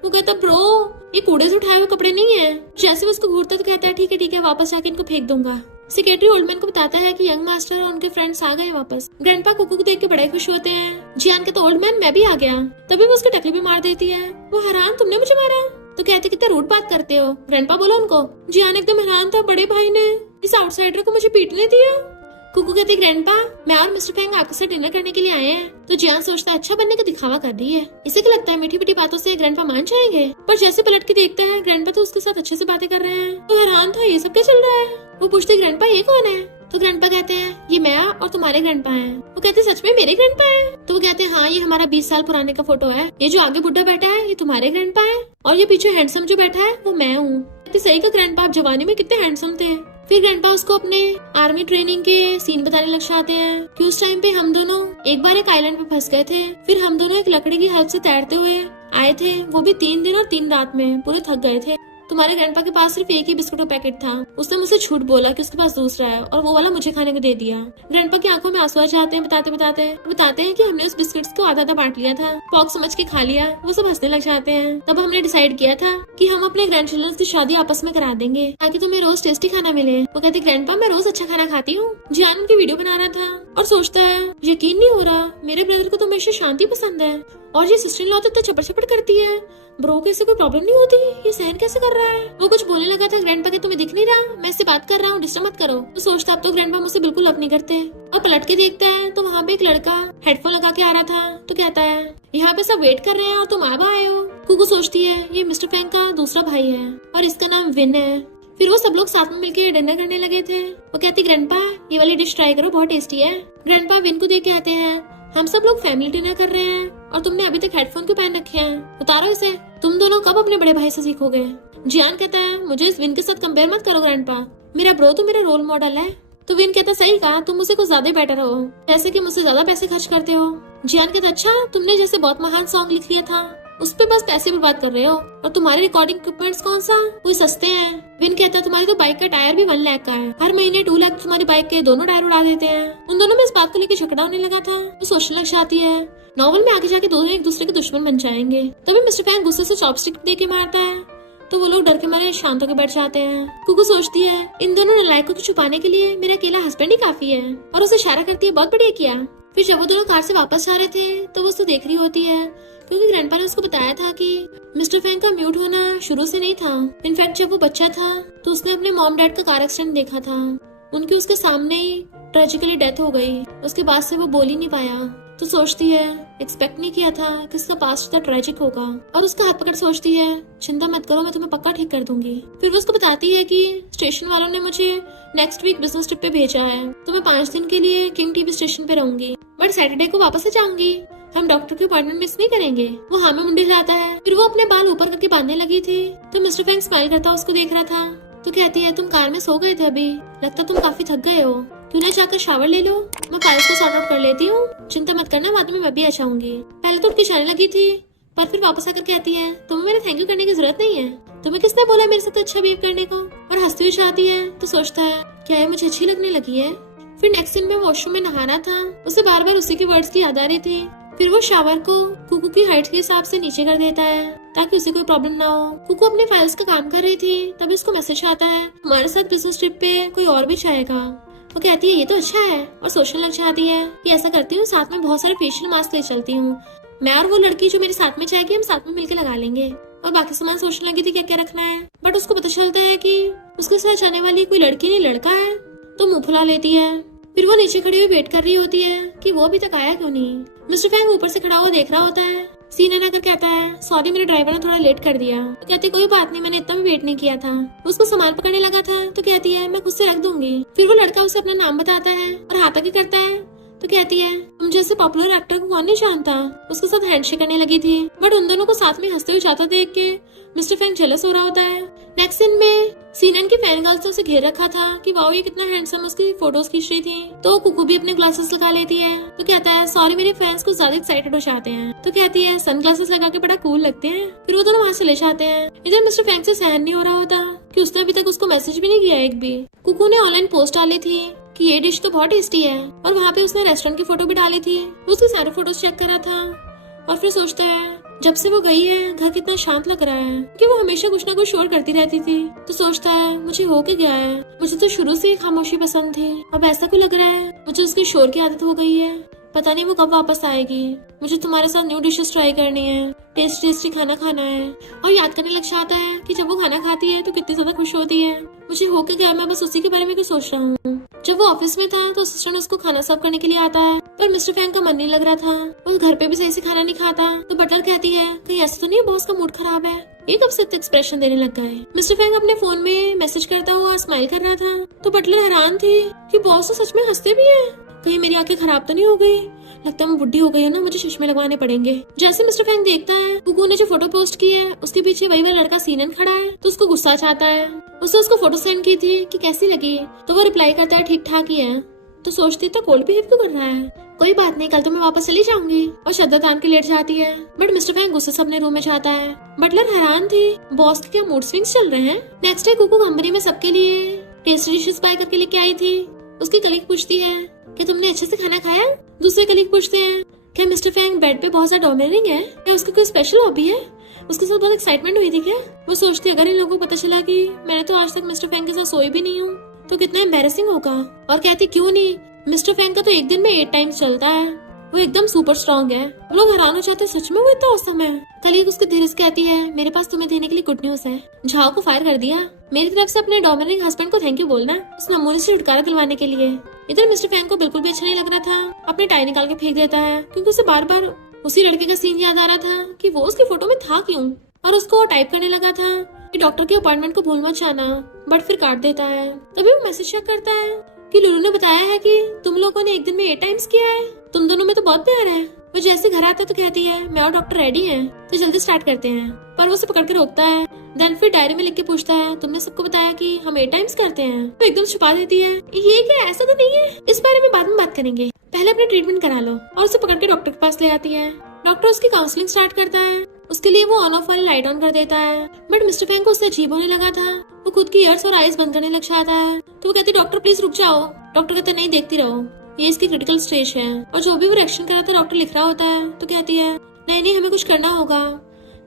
वो कहता, ब्रो ये कूड़े से उठाए हुए कपड़े नहीं है। जैसे वो उसको घूरता तो कहता है, ठीक है वापस जाके इनको फेंक दूंगा। सेक्रेटरी ओल्डमैन को बताता है कि यंग मास्टर और उनके फ्रेंड्स आ गए वापस। ग्रैंडपा कुकू को देख के बड़े खुश होते हैं। जियान कहता, ओल्डमैन मैं भी आ गया। तभी वो उसको टकली भी मार देती है। वो हैरान, तुमने मुझे मारा? तो कहते, कितने रूड बात करते हो। ग्रैंडपा बोलो उनको। जियान एकदम हैरान था, बड़े भाई ने इस आउटसाइडर को मुझे पीटने दिया। कुकू कहती, ग्रैंडपा मैं और मिस्टर फैंग आपके साथ डिनर करने के लिए आए हैं। तो जियान सोचता है, अच्छा बनने का दिखावा कर रही है, इसे क्या लगता है मीठी मीठी बातों से ग्रैंडपा मान जाएंगे। पर जैसे पलट के देखता है ग्रैंडपा तो उसके साथ अच्छे से बातें कर रहे हैं। तो हैरान था, ये सब क्या चल रहा है। वो पूछते, ग्रैंडपा ये कौन है? तो ग्रैंडपा कहते हैं, ये मैं और तुम्हारे ग्रैंडपा हैं। वो कहते, सच में मेरे ग्रैंडपा हैं? तो वो कहते हैं, हाँ ये हमारा 20 साल पुराने का फोटो है। ये जो आगे बुढ़ा बैठा है ये तुम्हारे ग्रैंडपा है और ये पीछे हैंडसम जो बैठा है वो मैं हूँ। सही का ग्रैंडपा, आप जवानी में कितने हैंडसम थे। फिर ग्रैंडपा उसको अपने आर्मी ट्रेनिंग के सीन बताने लग जाते हैं कि उस टाइम पे हम दोनों एक बार एक आइलैंड पे फंस गए थे। फिर हम दोनों एक लकड़ी की हेल्प से तैरते हुए आए थे, वो भी 3 दिन और 3 रात में, पूरे थक गए थे। तुम्हारे ग्रैंडपा के पास सिर्फ एक ही बिस्कुट का पैकेट था। उसने मुझसे झूठ बोला कि उसके पास दूसरा है और वो वाला मुझे खाने को दे दिया। ग्रैंडपा की आंखों में आंसू आ जाते हैं बताते हैं कि हमने उस बिस्कुट को आधा आधा बांट लिया था, पॉक समझ के खा लिया। वो सब हंसने लग जाते हैं। तब हमने डिसाइड किया था कि हम अपने ग्रैंड चिल्ड्रन की शादी आपस में करा देंगे ताकि तुम्हें रोज टेस्टी खाना मिले। वो कहती, ग्रैंडपा मैं रोज अच्छा खाना खाती हूँ। जियान उनकी वीडियो बना रहा था और सोचता है, यकीन नहीं हो रहा, मेरे ब्रदर को तो हमेशा शांति पसंद है और ये सिस्टर इन लॉ तो चपड़ चपड़ करती है। ब्रो को इससे कोई प्रॉब्लम नहीं होती, ये सहन कैसे कर रहा है। वो कुछ बोलने लगा था। ग्रैंडपा के, तुम्हें दिख नहीं रहा मैं इससे बात कर रहा हूँ, डिस्टर्ब मत करो। तो सोचता अब तो ग्रैंडपा मुझसे बिल्कुल अब नहीं करते। और पलट के देखता है तो वहाँ पे एक लड़का हेडफोन लगा के आ रहा था। तो कहता है, यहाँ पे सब वेट कर रहे हैं और तुम आ आए हो। कुकू सोचती है, ये मिस्टर फैंग का दूसरा भाई है और इसका नाम विन है। फिर वो सब लोग साथ में मिलकर डिनर करने लगे थे। वो कहती, ग्रैंडपा ये वाली डिश ट्राई करो, बहुत टेस्टी है। ग्रैंडपा विन को देख कहते हैं, हम सब लोग फैमिली डिनर कर रहे हैं और तुमने अभी तक हेडफोन क्यों पहन रखे हैं, उतारो इसे। तुम दोनों कब अपने बड़े भाई से सीखोगे। जियान कहता है, मुझे इस विन के साथ कंपेयर मत करो ग्रैंडपा, मेरा ब्रो तो मेरा रोल मॉडल है। तो विन कहता, सही कहा, तुम मुझसे कुछ ज्यादा बेटर हो, जैसे कि मुझसे ज्यादा पैसे खर्च करते हो। जियान कहता, अच्छा तुमने जैसे बहुत महान सॉन्ग लिख लिया था उस पे बस पैसे बर्बाद कर रहे हो और तुम्हारे रिकॉर्डिंग इक्विपमेंट्स कौन सा, कोई सस्ते हैं। विन कहता, तुम्हारी तो बाइक का टायर भी 1 लाख का है, हर महीने 2 लाख तुम्हारी बाइक के दोनों टायर उड़ा देते हैं। उन दोनों में इस बात को लेकर झगड़ा होने लगा था। वो सोचने लग जाती है, नॉवल में आगे जाके दोनों एक दूसरे के दुश्मन बन जाएंगे। तभी मिस्टर फैंग गुस्से से चॉपस्टिक दे के मारता है तो वो लोग डर के मारे शांत होकर बैठ जाते हैं। कुकू सोचती है, इन दोनों नालायकों को छुपाने के लिए मेरा अकेला हस्बैंड ही काफी है और उसे इशारा करती है, बहुत बढ़िया किया। फिर जब वो दोनों कार से वापस जा रहे थे तो वो उसको देख रही होती है क्योंकि ग्रैंडपा ने उसको बताया था कि मिस्टर फैंग का म्यूट होना शुरू से नहीं था। इनफैक्ट जब वो बच्चा था तो उसने अपने मॉम डैड का कार एक्सीडेंट देखा था, उनकी उसके सामने ही ट्रेजिकली डेथ हो गई। उसके बाद से वो बोल ही नहीं पाया। तो सोचती है, एक्सपेक्ट नहीं किया था कि इसका पास्ट इतना ट्रेजिक होगा। और उसका हाथ पकड़ सोचती है, चिंता मत करो, मैं तुम्हें पक्का ठीक कर दूंगी। फिर वो उसको बताती है कि स्टेशन वालों ने मुझे नेक्स्ट वीक बिजनेस ट्रिप पे भेजा है तो मैं 5 दिन के लिए किंग टीवी स्टेशन पे रहूंगी, बट सैटरडे को वापस आ जाऊंगी। हम डॉक्टर के अपॉइंटमेंट मिस नहीं करेंगे। वो हाँ में मुंडी हिलाता है। फिर वो अपने बाल ऊपर करके बांधने लगी थी तो मिस्टर फैंग स्माइल करता उसको देख रहा था। तो कहती है, तुम कार में सो गए थे अभी, लगता तुम काफी थक गए हो, क्यों ना जाकर शावर ले लो, मैं फाइल्स को सॉर्ट आउट कर लेती हूँ, चिंता मत करना, बाद में मैं भी आ जाऊंगी। पहले तो उठ के जाने लगी थी पर फिर वापस आकर कहती है, तुम्हें मेरे थैंक यू करने की जरूरत नहीं है, तुम्हें किसने बोला मेरे साथ अच्छा बिहेव करने को। और हंसती हुई जाती है तो सोचता है, क्या ये मुझे अच्छी लगने लगी है। फिर नेक्स्ट दिन में वॉशरूम में नहाना था, उसे बार बार उसी की वर्ड्स की याद आ रही थी। फिर वो शावर को कुकू की हाइट के हिसाब से नीचे कर देता है ताकि उसे कोई प्रॉब्लम ना हो। कुकू अपने फाइल्स का काम कर रही थी तभी उसको मैसेज आता है, हमारे साथ बिजनेस ट्रिप पे कोई और भी जाएगा। वो कहती है, ये तो अच्छा है और सोचने लग जाती है कि ऐसा करती हूँ, साथ में बहुत सारे फेशियल मास्क ले चलती हूँ मैं और वो लड़की जो मेरे साथ में जाएगी हम साथ में मिलकर लगा लेंगे। और बाकी सामान सोचने लगी थी क्या क्या रखना है, बट उसको पता चलता है कि उसके साथ जाने वाली कोई लड़की नहीं लड़का है, तो मुंह फुला लेती है। फिर वो नीचे खड़ी हुई वेट कर रही होती है कि वो अभी तक आया क्यों नहीं। मिस्टर फैंग ऊपर से खड़ा हुआ देख रहा होता है। सीन आकर कहता है सॉरी मेरे ड्राइवर ने थोड़ा लेट कर दिया। तो कहती कोई बात नहीं, मैंने इतना भी वेट नहीं किया था। उसको सामान पकड़ने लगा था तो कहती है मैं खुद से रख दूंगी। फिर वो लड़का उसे अपना नाम बताता है और हाथ आगे करता है तो कहती है तुम जैसे पॉपुलर एक्टर को कौन नहीं जानता। उसके साथ हैंडशेक करने लगी थी, बट उन दोनों को साथ में हंसते हुए जाता देख के मिस्टर फैंग जेलस हो रहा होता है। नेक्स्ट सीन में सीनन की फैन गर्ल्स ने उसे घेर रखा था कि वाओ ये कितना हैंडसम, उसकी फोटोज खींच रही थी। तो कुकू भी अपने ग्लासेस लगा लेती है तो कहता है सॉरी मेरे फैंस को ज्यादा एक्साइटेड हो जाते हैं। तो कहती है सन ग्लासेस लगा के बड़ा कूल लगते हैं। फिर वो दोनों वहाँ से ले जाते हैं। इधर मिस्टर फैंग से सहन नहीं हो रहा होता कि उसने अभी तक उसको मैसेज भी नहीं किया एक भी। कुकू ने ऑनलाइन पोस्ट डाली थी कि ये डिश तो बहुत टेस्टी है, और वहाँ पे उसने रेस्टोरेंट की फोटो भी डाली थी। वो उसकी सारे फोटोज चेक कर रहा था और फिर सोचता है जब से वो गई है घर कितना शांत लग रहा है, कि वो हमेशा कुछ ना कुछ शोर करती रहती थी। तो सोचता है मुझे हो के गया है, मुझे तो शुरू से ही खामोशी पसंद थी, अब ऐसा क्यों लग रहा है मुझे उसके शोर की आदत हो गई है। पता नहीं वो कब वापस आएगी। मुझे तुम्हारे साथ न्यू डिशेस ट्राई करनी है, टेस्टी खाना खाना है। और याद करने लग जाता है कि जब वो खाना खाती है तो कितनी ज्यादा खुश होती है। मुझे हो के गया, मैं बस उसी के बारे में क्यों सोच रहा हूँ। जब वो ऑफिस में था तो असिस्टेंट उसको खाना सर्व करने के लिए आता है, पर मिस्टर फैंग का मन नहीं लग रहा था। वो घर पे भी सही से खाना नहीं खाता। तो बटलर कहती है कहीं ऐसा तो नहीं बॉस का मूड खराब है, ये कब से एक्सप्रेशन देने लग गए। मिस्टर फैंग अपने फोन में मैसेज करता हुआ स्माइल कर रहा था। तो बटलर हैरान थी कि बॉस तो सच में हंसते भी हैं, कहीं मेरी आंखें खराब तो नहीं हो गई। लगता है मैं बुढ़ी हो गई हूँ ना, मुझे चश्मे लगवाने पड़ेंगे। जैसे मिस्टर फैंग देखता है कुकू ने जो फोटो पोस्ट की है उसके पीछे वही वाला लड़का सीनन खड़ा है, तो उसको गुस्सा चाहता है। उसको फोटो सेंड की थी कि कैसी लगी, तो वो रिप्लाई करता है ठीक ठाक ही है। तो सोचती तो कोल्ड बिहेव क्यों कर रहा है, कोई बात नहीं कल तो मैं वापस चली जाऊंगी। और श्रद्धा तान के लेट जाती है, बट मिस्टर फैंग गुस्से से अपने रूम में जाता है। बटलर हैरान थी बॉस के क्या मूड स्विंग्स चल रहे हैं। नेक्स्ट डे कुकू कंपनी में सबके लिए टेस्टी डिशेस बाय करके लेके आई थी। उसकी कलीग पूछती है कि तुमने अच्छे से खाना खाया। दूसरे कलीग पूछते हैं क्या मिस्टर फैंग बेड पे बहुत ज्यादा डोमिनेटिंग है, क्या उसकी कोई स्पेशल हॉबी है, उसके साथ बहुत एक्साइटमेंट हुई थी क्या। वो सोचती अगर इन लोगों को पता चला कि मैंने तो आज तक मिस्टर फैंग के साथ सोई भी नहीं हूँ तो कितना एम्बैरेसिंग होगा। और कहती क्यों नहीं, मिस्टर फैंग का तो एक दिन में 8 टाइम्स चलता है, वो एकदम सुपर स्ट्रॉन्ग है। वो लोग हैरान हो जाते हैं सच में वो इतना औसम है। कलीग उसके धीरे से कहती है मेरे पास तुम्हें देने के लिए गुड न्यूज है, झाओ को फायर कर दिया। मेरी तरफ से अपने डोमिनेटिंग हस्बैंड को थैंक यू बोलना उस नमूने से छुटकारा दिलवाने के लिए। इधर मिस्टर फैंग को बिल्कुल भी अच्छा नहीं लग रहा था, अपने टाई निकाल के फेंक देता है क्योंकि उसे बार बार उसी लड़के का सीन याद आ रहा था कि वो उसकी फोटो में था क्यों। और उसको टाइप करने लगा था कि डॉक्टर के अपॉइंटमेंट को भूल मत जाना, बट फिर काट देता है। तभी वो मैसेज चेक करता है कि लुलू ने बताया है कि तुम लोगों ने एक दिन में 8 टाइम्स किया है, तुम दोनों में तो बहुत प्यार है। वो जैसे घर आता तो कहती है मैं और डॉक्टर रेडी हैं, तो जल्दी स्टार्ट करते हैं। पर वो उसे पकड़ के रोकता है। देन फिर डायरी में लिख के पूछता है तुमने सबको बताया कि हम 8 टाइम्स करते हैं। तो एकदम छुपा देती है ये क्या ऐसा तो नहीं है, इस बारे में बाद में बात करेंगे, पहले अपने ट्रीटमेंट करा लो। और उसे पकड़ के डॉक्टर के पास ले आती है। डॉक्टर उसकी काउंसलिंग स्टार्ट करता है। उसके लिए वो ऑन ऑफ वाली लाइट ऑन कर देता है, बट मिस्टर फैंग को उससे अजीब होने लगा था। वो खुद की ईयर्स और आईज बंद करने लग जाता है। तो वो कहती डॉक्टर प्लीज रुक जाओ। डॉक्टर कहते नहीं देखती रहो, ये इसकी क्रिटिकल स्टेज है। और जो भी वो रिएक्शन कर रहा था डॉक्टर लिख रहा होता है। तो कहती है नहीं हमें कुछ करना होगा।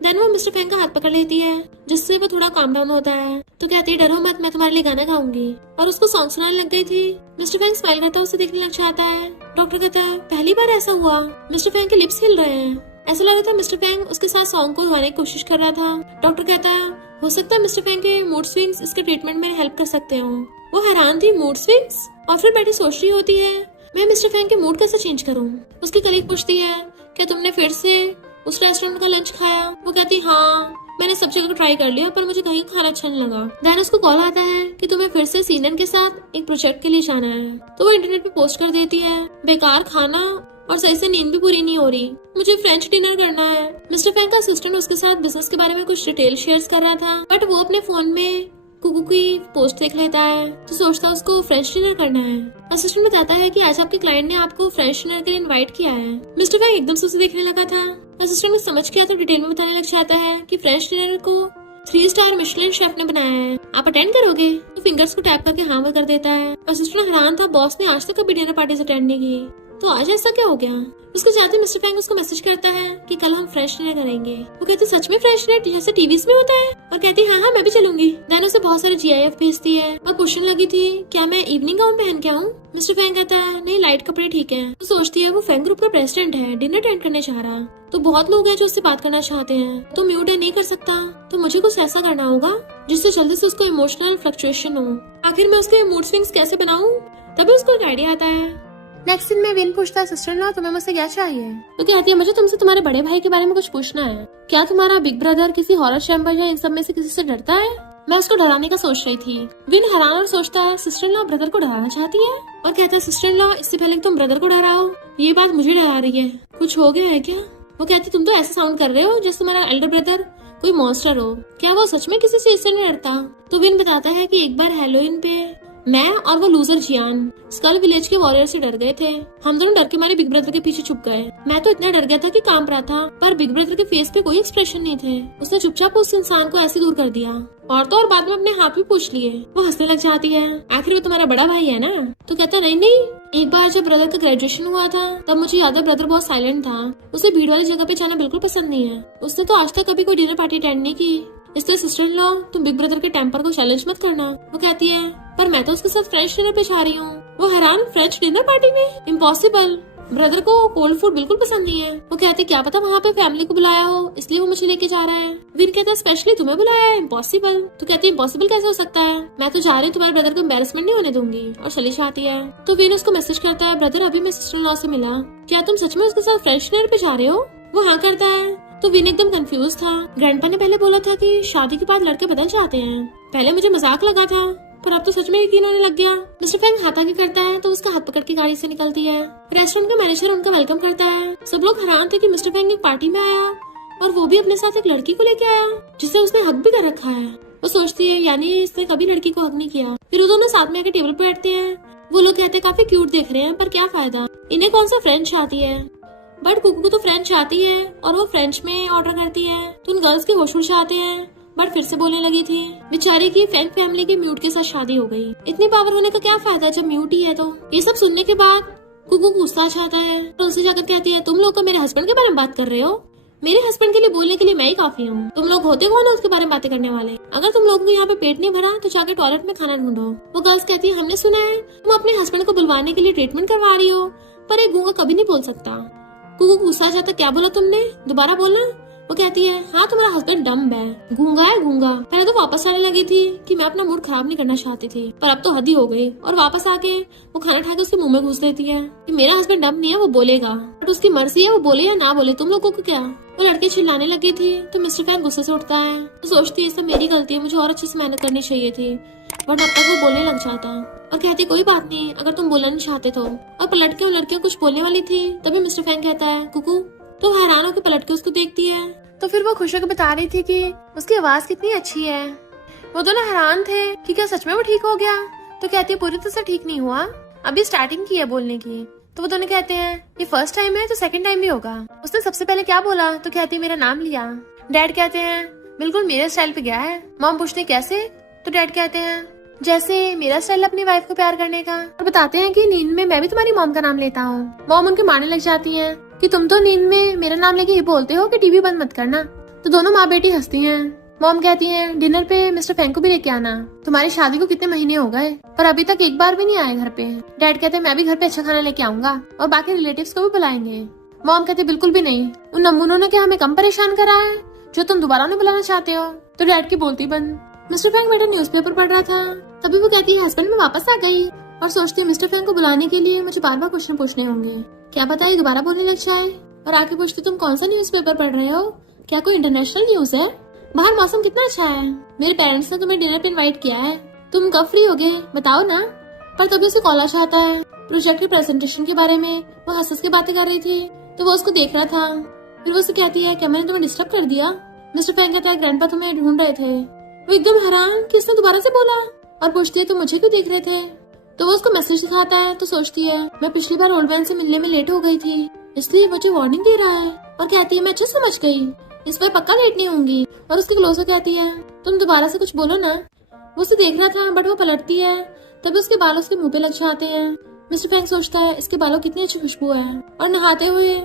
देन वो मिस्टर फैंग का हाथ पकड़ लेती है जिससे वो थोड़ा काम डाउन होता है। तो कहती है डरो मत, मैं तुम्हारे लिए गाना गाऊंगी। और उसको सॉन्ग सुनाने लग गई थी। मिस्टर फैंग स्माइल करता है, उसे देखने लग जाता है। डॉक्टर कहता है पहली बार ऐसा हुआ। मिस्टर फैंग के लिप्स हिल रहे हैं, ऐसा लग रहा था मिस्टर फैंग उसके साथ सॉन्ग को गाने की कोशिश कर रहा था। डॉक्टर कहता है हो सकता है मिस्टर फैंग के मूड स्विंग्स इसके ट्रीटमेंट में हेल्प कर सकते हो। वो हैरान थी मूड स्विंग्स, और फिर बैठी सोच रही होती है मैं मिस्टर फैंग के मूड कैसे चेंज करूँ। उसकी कलीग पूछती है क्या तुमने फिर से उस रेस्टोरेंट का लंच खाया। वो कहती हाँ मैंने सब जगह ट्राई कर लिया पर मुझे कहीं खाना अच्छा नहीं लगा। देन उसको कॉल आता है कि तुम्हें फिर से सीनन के साथ एक प्रोजेक्ट के लिए जाना है। तो वो इंटरनेट पे पोस्ट कर देती है बेकार खाना और सही से नींद भी पूरी नहीं हो रही, मुझे फ्रेंच डिनर करना है। मिस्टर फैंग का असिस्टेंट उसके साथ बिजनेस के बारे में कुछ डिटेल शेयर कर रहा था, बट वो अपने फोन में कुकू की पोस्ट देख लेता है। तो सोचता है उसको फ्रेंच डिनर करना है। असिस्टेंट बताता है कि आज आपके क्लाइंट ने आपको फ्रेंच डिनर के लिए इनवाइट किया है। मिस्टर फैंग एकदम से उसे देखने लगा था। असिस्टेंट ने समझ किया तो डिटेल में बताने लग जाता है कि फ्रेंच डिनर को 3 स्टार मिशेलिन शेफ ने बनाया है, आप अटेंड करोगे। तो फिंगर्स को टैप करके हाँ वो कर देता है। असिस्टेंट हैरान था, बॉस ने आज तक कभी डिनर पार्टीज अटेंड नहीं की। तो आज ऐसा क्या हो गया? उसको जाते मिस्टर फैंग उसको मैसेज करता है कि कल हम फ्रेश डिनर करेंगे। वो कहती है सच में फ्रेश डिनर जैसे टीवीज में होता है? और कहती है हाँ मैं भी चलूंगी। देन उसे बहुत सारे GIF भेजती है और पूछने लगी थी क्या मैं इवनिंग गाउन पहन के आऊँ? मिस्टर फैंग कहता है नहीं लाइट कपड़े ठीक है। तो सोचती है वो फैंग ग्रुप का प्रेसिडेंट है, डिनर अटेंड करने चाह रहा, तो बहुत लोग हैं जो उससे बात करना चाहते हैं, तो म्यूट नहीं कर सकता, तो मुझे कुछ ऐसा करना होगा जिससे जल्दी से उसको इमोशनल फ्लक्चुएशन हो। आखिर मैं उसके मूड स्विंग्स कैसे बनाऊं? तभी उसको एक आइडिया आता है। नेक्स्ट दिन में विन पूछता है सिस्टर इन लॉ तुम्हें मुझसे क्या चाहिए? तो कहती है मुझे तुमसे तुम्हारे बड़े भाई के बारे में कुछ पूछना है। क्या तुम्हारा बिग ब्रदर किसी हॉरर चैम्बर या इन सब में से किसी से डरता है? मैं उसको डराने का सोच रही थी। विन हैरान और सोचता है सिस्टर इन लॉ ब्रदर को डराना चाहती है और कहता है सिस्टर इन लॉ इससे पहले तुम ब्रदर को डराओ, ये बात मुझे डरा रही है, कुछ हो गया है क्या? वो कहती तुम तो ऐसा साउंड कर रहे हो जैसे तुम्हारा एल्डर ब्रदर कोई मॉन्स्टर हो, क्या वो सच में किसी चीज से नहीं डरता? तो विन बताता है कि एक बार हैलोवीन पे मैं और वो लूजर जियान स्कल विलेज के वॉरियर से डर गए थे। हम दोनों डर के मारे बिग ब्रदर के पीछे छुप गए। मैं तो इतना डर गया था कि कांप रहा था, पर बिग ब्रदर के फेस पे कोई एक्सप्रेशन नहीं थे। उसने चुपचाप उस इंसान को ऐसे दूर कर दिया और तो और बाद में अपने हाथ भी पूछ लिए। वो हंसने लग जाती है। आखिर वो तुम्हारा बड़ा भाई है ना? तो कहता नहीं नहीं, एक बार जब ब्रदर का ग्रेजुएशन हुआ था तब मुझे याद है ब्रदर बहुत साइलेंट था, उसे भीड़ वाली जगह पे जाना बिल्कुल पसंद नहीं है। उसने तो आज तक कभी कोई डिनर पार्टी अटेंड नहीं की, इसलिए सिस्टर इन लॉ तुम बिग ब्रदर के टेम्पर को चैलेंज मत करना। वो कहती है पर मैं तो उसके साथ फ्रेंच डिनर पे जा रही हूँ। वो हैरान, फ्रेंच डिनर पार्टी में? इम्पॉसिबल, ब्रदर को कोल्ड फूड बिल्कुल पसंद नहीं है। वो कहते क्या पता वहाँ पे फैमिली को बुलाया हो इसलिए वो मुझे लेके जा रहा है। विन कहता है स्पेशली तुम्हें बुलाया है, इम्पॉसिबल। तो कहती है इम्पॉसिबल कैसे हो सकता है, मैं तो जा रही हूँ, तुम्हारे ब्रदर को एम्बेरसमेंट नहीं होने दूंगी, और चली जाती है। तो विन उसको मैसेज करता है ब्रदर अभी मैं सिस्टर इन लॉ से मिला, क्या तुम सच में उसके साथ फ्रेंच डिनर पे जा रहे हो? वो हाँ करता है। तो विन एकदम कंफ्यूज था। ग्रैंडपा ने पहले बोला था कि शादी के बाद लड़के बदल जाते हैं, पहले मुझे मजाक लगा था पर अब तो सच में यकीन होने लग गया। मिस्टर फैंग हाथ आगे करता है तो उसका हाथ पकड़ के गाड़ी से निकलती है। रेस्टोरेंट का मैनेजर उनका वेलकम करता है। सब लोग हैरान थे कि मिस्टर फैंग एक पार्टी में आया और वो भी अपने साथ एक लड़की को लेके आया जिसे उसने हक भी कर रखा है। वो सोचती है यानी इसने कभी लड़की को हक नहीं किया। फिर वो दोनों साथ में आके टेबल पे बैठते हैं। वो लोग कहते हैं काफी क्यूट देख रहे हैं पर क्या फायदा, इन्हें कौन सा फ्रेंच आती है। बट कुकू को तो फ्रेंच आती है और वो फ्रेंच में ऑर्डर करती है, तो उन गर्ल्स के होश उड़ जाते हैं। बट फिर से बोलने लगी थी। बेचारी की फैंग फैमिली के म्यूट के साथ शादी हो गई। इतनी पावर होने का क्या फायदा जब म्यूट ही है। तो ये सब सुनने के बाद कुकू गुस्सा आ जाता है तो उनसे जाकर कहती है तुम लोग को मेरे हस्बैंड के बारे में बात कर रहे हो, मेरे हस्बैंड के लिए बोलने के लिए मैं ही काफी हूँ, तुम लोग होते कौन है उसके बारे में बातें करने वाले? अगर तुम लोगों को यहाँ पे पेट नहीं भरा तो जाके टॉयलेट में खाना ढूंढो। वो गर्ल्स कहती है हमने सुना है तुम अपने हस्बैंड को बुलवाने के लिए ट्रीटमेंट करवा रही हो, पर एक गूंगा कभी नहीं बोल सकता। कुकू गुस्सा आ जाता क्या बोला तुमने, दोबारा बोलना। वो कहती है हाँ तुम्हारा हस्बैंड डम्ब है, गूंगा है गूंगा। पहले तो वापस आने लगी थी कि मैं अपना मूड खराब नहीं करना चाहती थी, पर अब तो हद ही हो गई। और वापस आके वो खाना खा के उसके मुंह में घुस देती है कि मेरा हस्बैंड डम्ब नहीं है, वो बोलेगा, बट उसकी मर्जी है वो बोले या ना बोले, तुम लोगों को क्या। वो लड़के चिल्लाने लगी थी तो मिस्टर फैंग गुस्से से उठता है। तो सोचती है सब मेरी गलती है, मुझे और अच्छे से मेहनत करनी चाहिए थी, बट अब तक वो बोलने लग जाता और कहती कोई बात नहीं अगर तुम बोलना नहीं चाहते तो। और पलट के वो लड़कियां कुछ बोलने वाली थी तभी मिस्टर फैंग कहता है कुकू। तो हैरान होकर पलट के उसको देखती है तो फिर वो खुश होकर बता रही थी कि उसकी आवाज कितनी अच्छी है। वो दोनों हैरान थे कि क्या सच में वो ठीक हो गया। तो कहती है पूरी तरह से ठीक नहीं हुआ, अभी स्टार्टिंग की है बोलने की। तो वो दोनों कहते हैं ये फर्स्ट टाइम है तो सेकंड टाइम भी होगा। उसने सबसे पहले क्या बोला तो कहती है मेरा नाम लिया। डैड कहते हैं बिल्कुल मेरे स्टाइल पे गया है। मॉम पूछते कैसे तो डैड कहते हैं जैसे मेरा स्टाइल अपनी वाइफ को प्यार करने का। और बताते हैं कि नींद में मैं भी तुम्हारी मॉम का नाम लेता हूँ। मॉम उनके मारने लग जाती है कि तुम तो नींद में मेरा नाम लेके ये बोलते हो कि टीवी बंद मत करना। तो दोनों माँ बेटी हंसती हैं। मॉम कहती हैं डिनर पे मिस्टर फैंग को भी लेके आना, तुम्हारी शादी को कितने महीने हो गए पर अभी तक एक बार भी नहीं आए घर पे। डैड कहते हैं मैं भी घर पे अच्छा खाना लेके आऊंगा और बाकी रिलेटिव्स को भी बुलाएंगे। मॉम कहते बिल्कुल भी नहीं, उन नमूनों ने क्या हमें कम परेशान करा है जो तुम दोबारा उन्हें बुलाना चाहते हो। तो डैड की बोलती बंद। मिस्टर फैंग बेटा न्यूज़पेपर पढ़ रहा था तभी वो कहती है हस्बैंड में वापस आ गई और सोचती है मिस्टर फैंग को बुलाने के लिए मुझे बार बार क्वेश्चन पूछने होंगे, क्या पता ये दोबारा बोलने लग जाए। और आके पूछती तुम कौन सा न्यूज़पेपर पढ़ रहे हो, क्या कोई इंटरनेशनल न्यूज है? बाहर मौसम कितना अच्छा है, मेरे पेरेंट्स ने तुम्हें डिनर पे इनवाइट किया है, तुम कब फ्री होगे बताओ ना। पर तभी उसे कॉल आ जाता है प्रोजेक्ट की प्रेजेंटेशन के बारे में। वो हंस के बातें कर रही थी तो वो उसको देख रहा था। फिर वो उसे कहती है क्या मैंने तुम्हें डिस्टर्ब कर दिया? मिस्टर फैंग कहता है ग्रैंडपा तुम्हें ढूंढ रहे थे। वो एकदम हैरान कि इसने दोबारा से बोला और पूछती है तुम मुझे क्यों देख रहे थे। तो वो उसको मैसेज दिखाता है तो सोचती है मैं पिछली बार ओल्ड मैन से मिलने में लेट हो गई थी इसलिए मुझे वार्निंग दे रहा है। और कहती है मैं अच्छे समझ गई, इस बार पक्का लेट नहीं होंगी। और उसके क्लोजर कहती है तुम दोबारा से कुछ बोलो ना। वो उसे देख रहा था बट वो पलटती है तभी उसके बाल उसके मुंह पे लग जाते हैं। मिस्टर फैंग सोचता है इसके बालों की कितनी अच्छी खुशबू है और नहाते हुए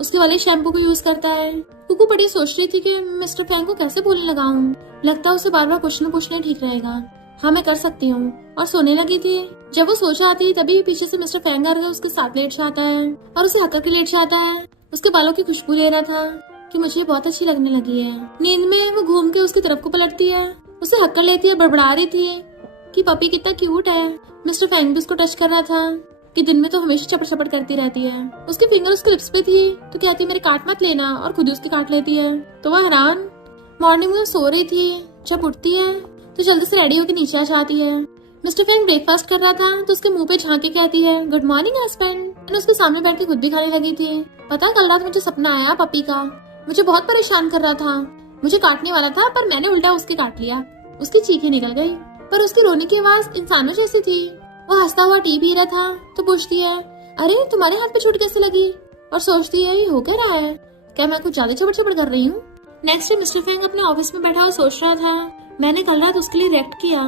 उसके वाले शैम्पू को यूज करता है। कुकू बड़ी सोच रही थी कि मिस्टर फैंग को कैसे बोलने लगाऊं। लगता है उसे बार बार कुछ न पूछना ठीक रहेगा। हाँ मैं कर सकती हूँ। और सोने लगी थी। जब वो सोच आती तभी पीछे से मिस्टर फैंग आ उसके साथ लेट जाता है और उसे हक करके लेट जाता है। उसके बालों की खुशबू ले रहा था कि मुझे बहुत अच्छी लगने लगी है। नींद में वो घूम के उसकी तरफ को पलटती है, उसे हक कर लेती है, बड़बड़ा रही थी कि पपी कितना क्यूट है। मिस्टर फैंग भी उसको टच कर रहा था कि दिन में तो हमेशा चपड़ चपड़ करती रहती है। उसकी फिंगर उसके लिप्स पे थी तो कहती मेरे काट मत लेना और खुद ही उसकी काट लेती है। तो वह हैरान। मॉर्निंग में सो रही थी, जब उठती है तो जल्दी से रेडी होकर नीचे आ जाती है। मिस्टर फैंग ब्रेकफास्ट कर रहा था तो उसके मुंह पे झांक के कहती है गुड मॉर्निंग हस्बैंड। मैंने उसके सामने बैठ के खुद भी खाने लगी थी। पता कल रात मुझे सपना आया पपी का, मुझे बहुत परेशान कर रहा था। मुझे काटने वाला था पर मैंने उल्टा उसके काट लिया। उसकी चीखें निकल गई पर उसकी रोने की आवाज इंसानों जैसी थी। वो हंसता हुआ टी पी रहा था तो पूछती है अरे तुम्हारे हाथ पे चोट कैसे लगी। और सोचती है ये हो क्या रहा है, क्या मैं कुछ ज्यादा चपड़ चपड़ कर रही हूँ। नेक्स्ट डे मिस्टर फैंग अपने ऑफिस में बैठा और सोच रहा था मैंने कल रात उसके लिए रिएक्ट किया,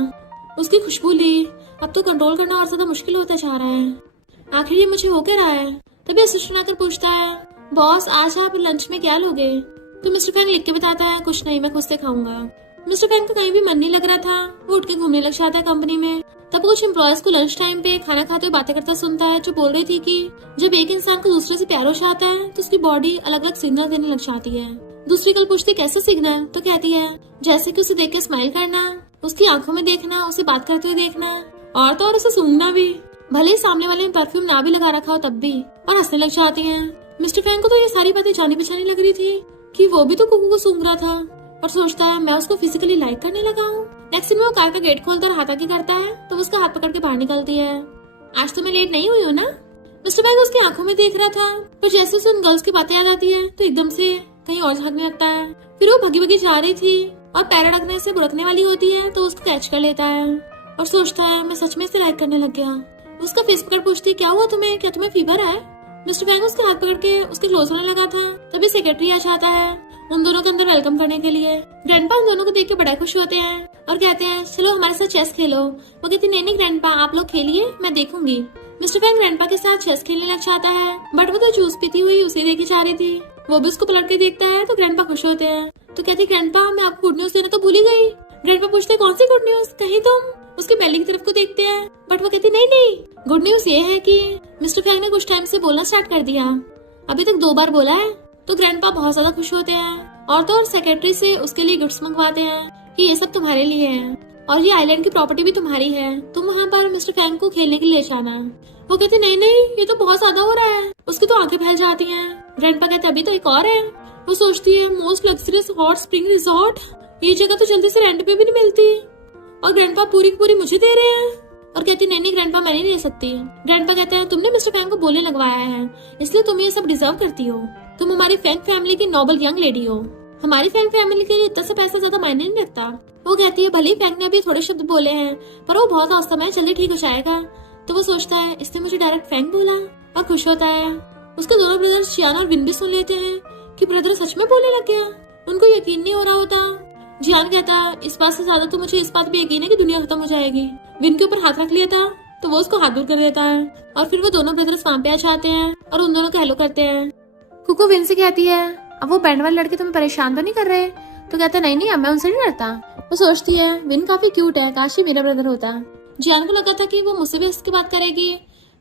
उसकी खुशबू ली, अब तो कंट्रोल करना और ज्यादा मुश्किल होता जा रहा है। आखिर ये मुझे हो क्या रहा है। तभी असिस्टेंट आकर पूछता है बॉस आज आप लंच में क्या लोगे। तो मिस्टर फैंग लिख के बताता है कुछ नहीं, मैं खुद से खाऊंगा। मिस्टर फैंग को कहीं भी मन नहीं लग रहा था। वो उठ के घूमने लग जाता है कंपनी में। तब कुछ एम्प्लॉयज को लंच टाइम पे खाना खाते हुए बातें करता सुनता है, जो बोल रही थी कि जब एक इंसान को दूसरे से प्यार हो जाता है तो उसकी बॉडी अलग अलग सिग्नल देने लग जाती है। दूसरी कल पूछती कैसे सिग्नल, तो कहती है जैसे कि उसे देख के स्माइल करना, उसकी आंखों में देखना, उसे बात करते हुए देखना और तो और उसे सूंघना भी, भले ही सामने वाले ने परफ्यूम ना भी लगा रखा हो तब भी। और हंसने लग जाती है। मिस्टर फैंग को तो ये सारी बातें जानी पहचानी लग रही थी कि वो भी तो कुकू को सूंघ रहा था और सोचता है मैं उसको फिजिकली लाइक करने लगा हूँ। नेक्स्ट दिन वो कार का गेट खोलकर हाथ आगे करता है तो उसका हाथ पकड़ के बाहर निकलती है। आज तो मैं लेट नहीं हुई हूँ ना। मिस्टर फैंग उसकी आंखों में देख रहा था पर जैसे उसे उन गर्ल्स की बातें याद आती है तो एकदम से कहीं और झांकने लगता है। फिर वो भगी भगी जा रही थी और पैर अड़कने से बुड़कने वाली होती है तो उसको कैच कर लेता है और सोचता है मैं सच में इसे लाइक करने लग गया। उसका फेस पकड़ पूछती क्या हुआ तुम्हें, क्या तुम्हें फीवर है। मिस्टर फैंग उसके हाथ पकड़ के उसके क्लोज होने लगा था तभी सेक्रेटरी आ जाता है उन दोनों के अंदर वेलकम करने के लिए। ग्रैंडपा उन दोनों को देख के बड़ा खुश होते हैं और कहते हैं चलो हमारे साथ चेस खेलो। वो कहती नहीं ग्रैंडपा आप लोग खेलिए, मैं देखूंगी। मिस्टर फैंग ग्रैंडपा के साथ चेस खेलने लग जाता है बट वो तो जूस पीती हुई उसे देखी जा रही थी। वो भी उसको पलट के देखता है तो ग्रैंडपा खुश होते हैं। तो कहती ग्रैंडपा मैं आपको गुड न्यूज देना तो भूल ही गई। ग्रैंडपा पूछते कौन सी गुड न्यूज, कहीं तुम उसके बेली की तरफ को देखते हैं बट वो कहती नहीं गुड न्यूज ये है कि मिस्टर फैंग ने कुछ टाइम से बोलना स्टार्ट कर दिया, अभी तक 2 बार बोला है। तो ग्रैंडपा बहुत ज्यादा खुश होते हैं और तो और सेक्रेटरी से उसके लिए गिफ्ट्स मंगवाते हैं कि ये सब तुम्हारे लिए है और ये आइलैंड की प्रॉपर्टी भी तुम्हारी है, तुम वहाँ पर मिस्टर फैंग को खेलने के लिए जाना। वो कहते नहीं ये तो बहुत ज्यादा हो रहा है। उसकी तो आंखें फैल जाती हैं। ग्रैंडपा कहते अभी तो एक और है। वो सोचती है most luxurious hot spring resort, ये जगह तो जल्दी से रेंट पे भी नहीं मिलती और ग्रैंडपा पूरी की पूरी मुझे दे रहे हैं। और कहती नहीं ग्रैंडपा मैं नहीं ले सकती। ग्रैंडपा कहते हैं तुमने मिस्टर फैंग को बोलने लगवाया है इसलिए तुम ये सब डिजर्व करती हो। तुम हमारी फैंग फैमिली की नोबल यंग लेडी हो, हमारी फैंग फैमिली के लिए इतना सा पैसा ज्यादा मायने नहीं रखता। वो कहती है भले ही फैंग ने अभी थोड़े शब्द बोले हैं पर वो बहुत औसम है, जल्दी ठीक हो जाएगा। तो वो सोचता है इसने मुझे डायरेक्ट फैंग बोला और खुश होता है। उसके दोनों ब्रदर्स जियान और विन भी सुन लेते हैं कि ब्रदर सच में बोलने लग गया। उनको यकीन नहीं हो रहा होता। जियान कहता इस बात से ज्यादा तो मुझे इस बात पे यकीन है कि दुनिया खत्म हो जाएगी। विन के ऊपर हाथ रख लिया था तो वो उसको हाथ दूर कर देता है और फिर वो दोनों ब्रदर्स वहाँ पे आ जाते हैं और उन दोनों को हेलो करते हैं। कुकू विन से कहती है अब वो बैंड वाले लड़के तुम्हें परेशान तो नहीं कर रहे। तो कहता नहीं अब मैं उनसे नहीं डरता। वो सोचती है विन काफी क्यूट है, काश ही मेरा ब्रदर होता। जियान को लगा था कि वो मुझसे भी हंस के बात करेगी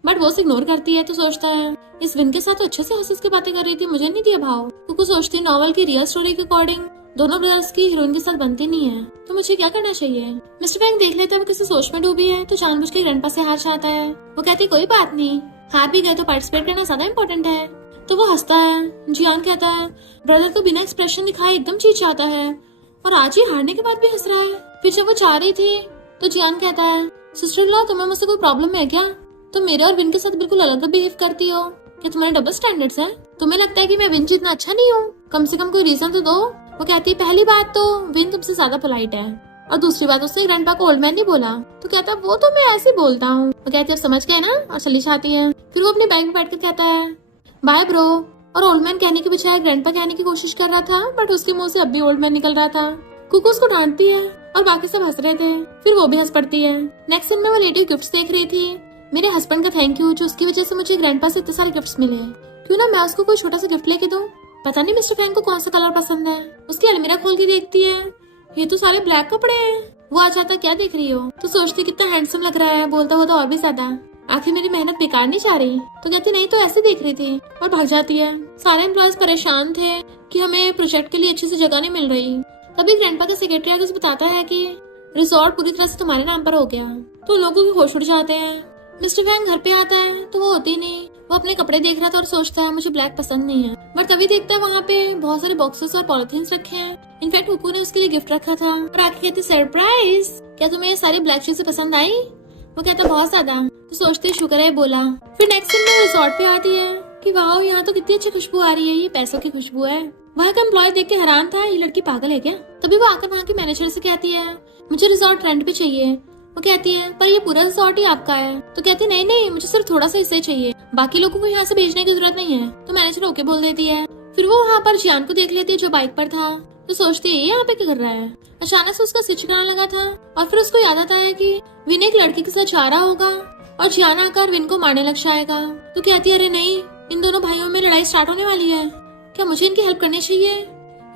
बट वो उसे इग्नोर करती है। तो सोचता है इस विन के साथ तो अच्छे से हंस के बातें कर रही थी, मुझे नहीं दिया भाव। कुकू सोचती है नॉवल की रियल स्टोरी के अकॉर्डिंग दोनों ब्रदर्स की हीरोइन के साथ बनती नहीं है तो मुझे क्या करना चाहिए। मिस्टर फैंग देख लेता है वो किसी सोच में डूबी है तो जानबूझ के ग्रैंडपा से हार जाता है। वो कहती कोई बात नहीं, हार भी गए तो पार्टिसिपेट करना ज्यादा इम्पोर्टेंट है। तो वो हंसता है। जियान कहता है ब्रदर तो बिना एक्सप्रेशन दिखाए एकदम जीत जाता है और आज ही हारने के बाद भी हंस रहा है। फिर जब वो जा रही थी तो जियान कहता है सिस्टर लॉ तुम्हें मुझसे कोई प्रॉब्लम है क्या, तुम मेरे और विन के साथ बिल्कुल अलग बिहेव करती हो, क्या तुम्हारे डबल स्टैंडर्ड्स हैं। तुम्हें लगता है कि मैं विन जितना अच्छा नहीं हूँ, कम से कम कोई रीजन तो दो। वो कहती है पहली बात तो विन तुमसे ज्यादा पोलाइट है और दूसरी बात उसने ग्रैंडपा को ओल्ड मैन नहीं बोला। तो कहता वो तो मैं ऐसे बोलता हूँ। वो कहती है अब समझ गए ना और चली जाती है। फिर वो अपने बैग में बैठ कर कहता है बाय ब्रो और ओल्ड मैन कहने के बजाय ग्रैंडपा कहने की कोशिश कर रहा था बट उसके मुंह से अब भी ओल्ड मैन निकल रहा था। कुकू उसको डांटती है और बाकी सब हंस रहे थे। फिर वो भी हंस पड़ती है। नेक्स्ट सीन में वो लेडी गिफ्ट्स देख रही थी। मेरे हस्बैंड का थैंक यू जो उसकी वजह से मुझे ग्रैंडपा से इतने सारे गिफ्ट्स मिले हैं। क्यों ना मैं उसको कोई छोटा सा गिफ्ट लेके दूं। पता नहीं मिस्टर फैंग को कौन सा कलर पसंद है। उसकी अलमीरा खोल के देखती है, ये तो सारे ब्लैक कपड़े हैं। वो आ जाता, क्या देख रही हो? तो सोचती कितना हैंडसम लग रहा है, बोलता हुआ तो और भी ज्यादा। आखिर मेरी मेहनत बेकार नहीं जा रही? तो कहती नहीं, तो ऐसे देख रही थी, और भाग जाती है। सारे एम्प्लॉयज परेशान थे कि हमें प्रोजेक्ट के लिए अच्छी सी जगह नहीं मिल रही। तभी ग्रैंडपा का सेक्रेटरी आगे बताता है कि रिसोर्ट पूरी तरह से तुम्हारे नाम पर हो गया। तो लोगों के होश उड़ जाते हैं। मिस्टर फैंग घर पे आता है तो वो होती नहीं। वो अपने कपड़े देख रहा था और सोचता है मुझे ब्लैक पसंद नहीं है। बट तभी देखता है वहाँ पे बहुत सारे बॉक्सेस और पॉलिथीन्स रखे हैं। इनफैक्ट कुकू ने उसके लिए गिफ्ट रखा था। और आके कहती सरप्राइज, क्या तुम्हें ये सारी ब्लैक चीजें पसंद आई? वो कहता बहुत ज्यादा। तो सोचते शुक्र है बोला। फिर नेक्स्ट दिन वो रिसोर्ट पे आती है कि वाह यहाँ तो कितनी अच्छी खुशबू आ रही है, ये पैसों की खुशबू है। वहाँ का एम्प्लॉय देख के हैरान था, ये लड़की पागल है क्या? तभी वो आकर वहाँ के मैनेजर से कहती है मुझे रिसोर्ट रेंट पे चाहिए। वो कहती है पर ये पूरा रिसोर्ट ही आपका है। तो कहती नहीं नहीं, मुझे सिर्फ थोड़ा सा हिस्सा चाहिए, बाकी लोगों को यहाँ से भेजने की जरूरत नहीं है। तो मैनेजर ओके बोल देती है। फिर वो वहाँ पर जियान को देख लेती है जो बाइक पर था। तो सोचती है ये यहाँ पे क्या कर रहा है। अचानक से उसका सिर चिकनाने लगा था और फिर उसको याद आता है कि विन एक लड़की के साथ जा रहा होगा और जियान आकर विन को मारने लग जाएगा। तो कहती है अरे नहीं, इन दोनों भाइयों में लड़ाई स्टार्ट होने वाली है, क्या मुझे इनकी हेल्प करनी चाहिए?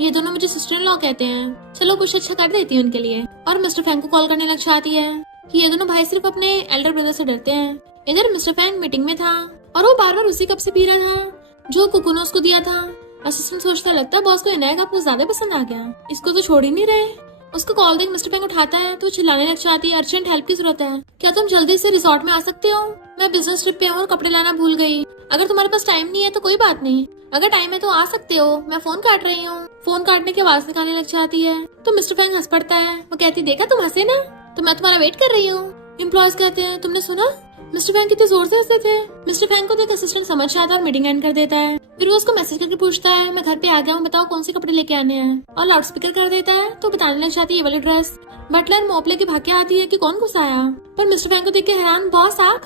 ये दोनों मुझे सिस्टर इन लॉ कहते हैं, चलो कुछ अच्छा कर देती हूँ उनके लिए। और मिस्टर फैंग को कॉल करने लग जाती है कि ये दोनों भाई सिर्फ अपने एल्डर ब्रदर से डरते हैं। इधर मिस्टर फैंग मीटिंग में था और वो बार बार उसी कप से पी रहा था जो कुकू ने उसको दिया था। असिस्टेंट सोचता लगता है बॉस को नया कप ज्यादा पसंद आ गया, इसको तो छोड़ ही नहीं रहे। उसको कॉल देख मिस्टर फैंग उठाता है तो चिल्लाने लग जाती है अर्जेंट हेल्प की जरूरत है, क्या तुम जल्दी से रिसोर्ट में आ सकते हो? मैं बिजनेस ट्रिप पे हूँ और कपड़े लाना भूल गई। अगर तुम्हारे पास टाइम नहीं है तो कोई बात नहीं, अगर टाइम है तो आ सकते हो, मैं फोन काट रही हूँ। फोन काटने की आवाज निकालने लग जाती है तो मिस्टर फैंग हंस पड़ता है। वो कहती देखा तुम हंसे ना, तो मैं तुम्हारा वेट कर रही हूँ। एम्प्लॉयज कहते हैं तुमने सुना? मिस्टर फैंग कितने जोर से हंसते थे। मिस्टर फैंग को देख असिस्टेंट समझ जाता है और मीटिंग एंड कर देता है। फिर वो उसको मैसेज करके पूछता है मैं घर पे आ गया हूँ, बताओ कौन से कपड़े लेके आने हैं, और लाउड स्पीकर कर देता है तो बताने लग जाती है ये वाली ड्रेस। बटलर मोप लेके भाग के आती है कि कौन गुस्सा आया। पर मिस्टर फैंग को देख के हैरान, बॉस आप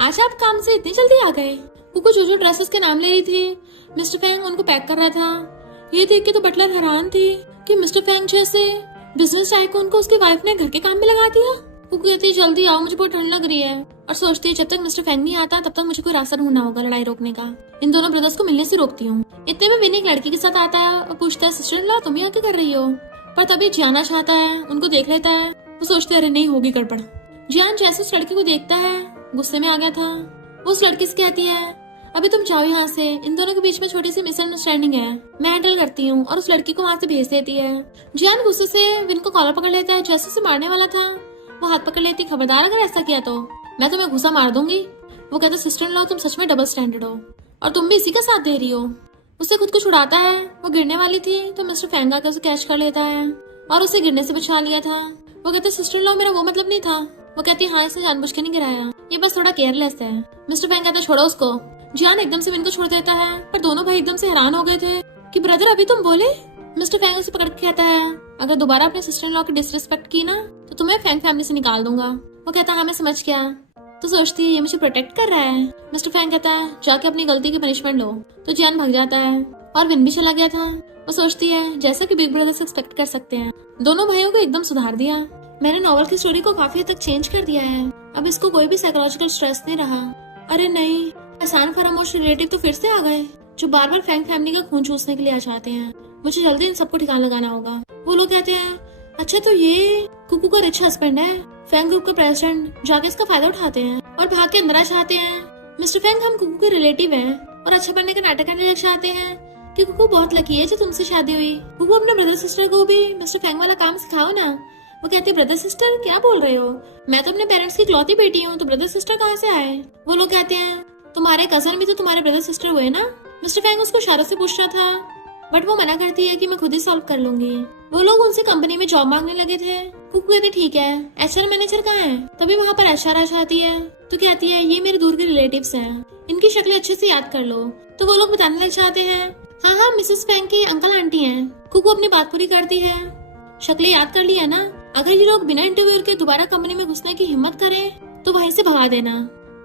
आज आप काम से इतनी जल्दी आ गए। कुकू जो ड्रेसेस के नाम ले रही थी, मिस्टर फैंग उनको पैक कर रहा था। ये देख के तो बटलर हैरान थी कि मिस्टर फैंग जैसे बिजनेस टाइकून को उसकी वाइफ ने घर के काम में लगा दिया। कुकू कहती है जल्दी आओ, मुझे बहुत ठंड लग रही है। और सोचती है जब तक मिस्टर फैंग नहीं आता तब तक मुझे कोई रास्ता ढूंढना होगा लड़ाई रोकने का। इन दोनों ब्रदर्स को मिलने से रोकती हूँ। इतने में विन एक लड़की के साथ आता है और पूछता है सिस्टर इन लॉ तुम यहाँ क्या कर रही हो? पर तभी जियाना चाहता है, उनको देख लेता है। वो सोचते अरे नहीं होगी गड़बड़। जियान जैसे उस लड़की को देखता है गुस्से में आ गया था। वो उस लड़की से कहती है अभी तुम जाओ यहाँ से, इन दोनों के बीच में छोटी सी मिसअंडरस्टैंडिंग है, मैं हैंडल करती हूँ। और उस लड़की को वहाँ से भेज देती है। जियान गुस्से से विन को कॉलर पकड़ लेता है, जैसे उसे मारने वाला था वो हाथ पकड़ लेती, खबरदार अगर ऐसा किया तो मैं तुम्हें घुसा मार दूंगी। वो कहता सिस्टर इन लॉ तुम सच में डबल स्टैंडर्ड हो और तुम भी इसी का साथ दे रही हो। उससे खुद को छुड़ाता है। वो गिरने वाली थी तो मिस्टर फैंग आकर उसे कैच कर लेता है और उसे गिरने से बचा लिया था। वो कहते सिस्टर इन लॉ मेरा वो मतलब नहीं था। वो कहती हाँ इसने जानबूझ के नहीं गिराया, ये बस थोड़ा केयरलेस है। मिस्टर फैंग कहता छोड़ो उसको। जियान एकदम से विन को छोड़ देता है पर दोनों भाई एकदम से हैरान हो गए थे कि ब्रदर अभी तुम बोले। मिस्टर फैंग उसे पकड़ के कहता है अगर दोबारा अपने सिस्टर इन लॉ की डिसरिस्पेक्ट की ना तो तुम्हें फैंग फैमिली से निकाल दूंगा। वो कहता हाँ मैं समझ गया। तो सोचती है ये मुझे प्रोटेक्ट कर रहा है। मिस्टर फैंग कहता है जाके अपनी गलती की पनिशमेंट लो। तो जियान भाग जाता है और विन भी चला गया था। वो सोचती है जैसा कि बिग ब्रदर से एक्सपेक्ट कर सकते हैं, दोनों भाइयों को एकदम सुधार दिया। मैंने नॉवल की स्टोरी को काफी हद तक चेंज कर दिया है, अब इसको कोई भी साइकोलॉजिकल स्ट्रेस नहीं रहा। अरे नहीं, आसान फरामोश रिलेटिव तो फिर से आ गए जो बार बार फैंग फैमिली का खून चूसने के लिए आ जाते हैं। मुझे जल्दी इन सबको ठिकाना लगाना होगा। वो लोग कहते हैं अच्छा तो ये कुकू का रिच हस्बैंड है, फैंग ग्रुप का प्रेसिडेंट, जाके इसका फायदा उठाते हैं और भाग के अंदर आ जाते हैं। मिस्टर फैंग हम कुकू के रिलेटिव हैं और अच्छा बनने का नाटक करने लग जाते हैं कि कुकू बहुत लकी है जो तुमसे शादी हुई। कुकू अपने ब्रदर सिस्टर को भी मिस्टर फैंग वाला काम सिखाओ ना। वो कहते ब्रदर सिस्टर क्या बोल रहे हो, मैं तो अपने पेरेंट्स की इकलौती बेटी हूँ, तो ब्रदर सिस्टर कहाँ से आए? वो लोग कहते हैं तुम्हारे कजन भी तो तुम्हारे ब्रदर सिस्टर हुए ना। मिस्टर फैंग उसको इशारों से पूछ रहा था बट वो मना करती है कि मैं खुद ही सॉल्व कर लूंगी। वो लोग उनसे कंपनी में जॉब मांगने लगे थे। कुकू कहती ठीक है, एचआर मैनेजर कहाँ है? तभी वहाँ पर एचआर आ जाती है तो कहती है ये मेरे दूर के रिलेटिव्स हैं, इनकी शक्लें अच्छे से याद कर लो। तो वो लोग बताने लग जाते हैं हाँ हाँ मिसेस फैंग के अंकल आंटी हैं। कुकू अपनी बात पूरी करती है, शक्लें याद कर ली है ना, अगर ये लोग बिना इंटरव्यू के दोबारा कंपनी में घुसने की हिम्मत करें तो वहीं से भगा देना।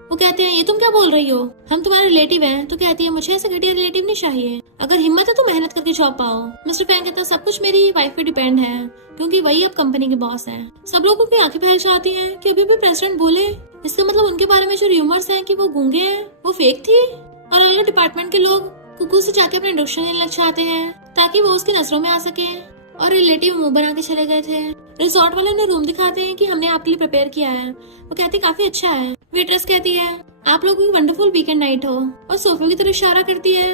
वो कहते हैं ये तुम क्या बोल रही हो, हम तुम्हारे रिलेटिव हैं। तो कहती है मुझे ऐसे घटिया रिलेटिव नहीं चाहिए, अगर हिम्मत है तो मेहनत करके जॉब पाओ। मिस्टर फैंग कहता है सब कुछ मेरी वाइफ पे डिपेंड है, क्योंकि वही अब कंपनी के बॉस हैं। सब लोगों की आंखें फैल जाती हैं कि अभी भी प्रेसिडेंट बोले, इसका मतलब उनके बारे में जो र्यूमर्स हैं कि वो गूंगे हैं वो फेक थी। और अलग डिपार्टमेंट के लोग कुकू से जाके अपने इंट्रोडक्शन लेने लग जाते हैं ताकि वो उसकी नजरों में आ सके। और रिलेटिव मुंह बना के चले गए थे। रिजॉर्ट वाले उन्हें रूम दिखाते हैं कि हमने आपके लिए प्रिपेयर किया है। वो कहती काफी अच्छा है। वेट्रेस कहती है आप लोगों की वंडरफुल वीकेंड नाइट हो, और सोफे की तरफ इशारा करती है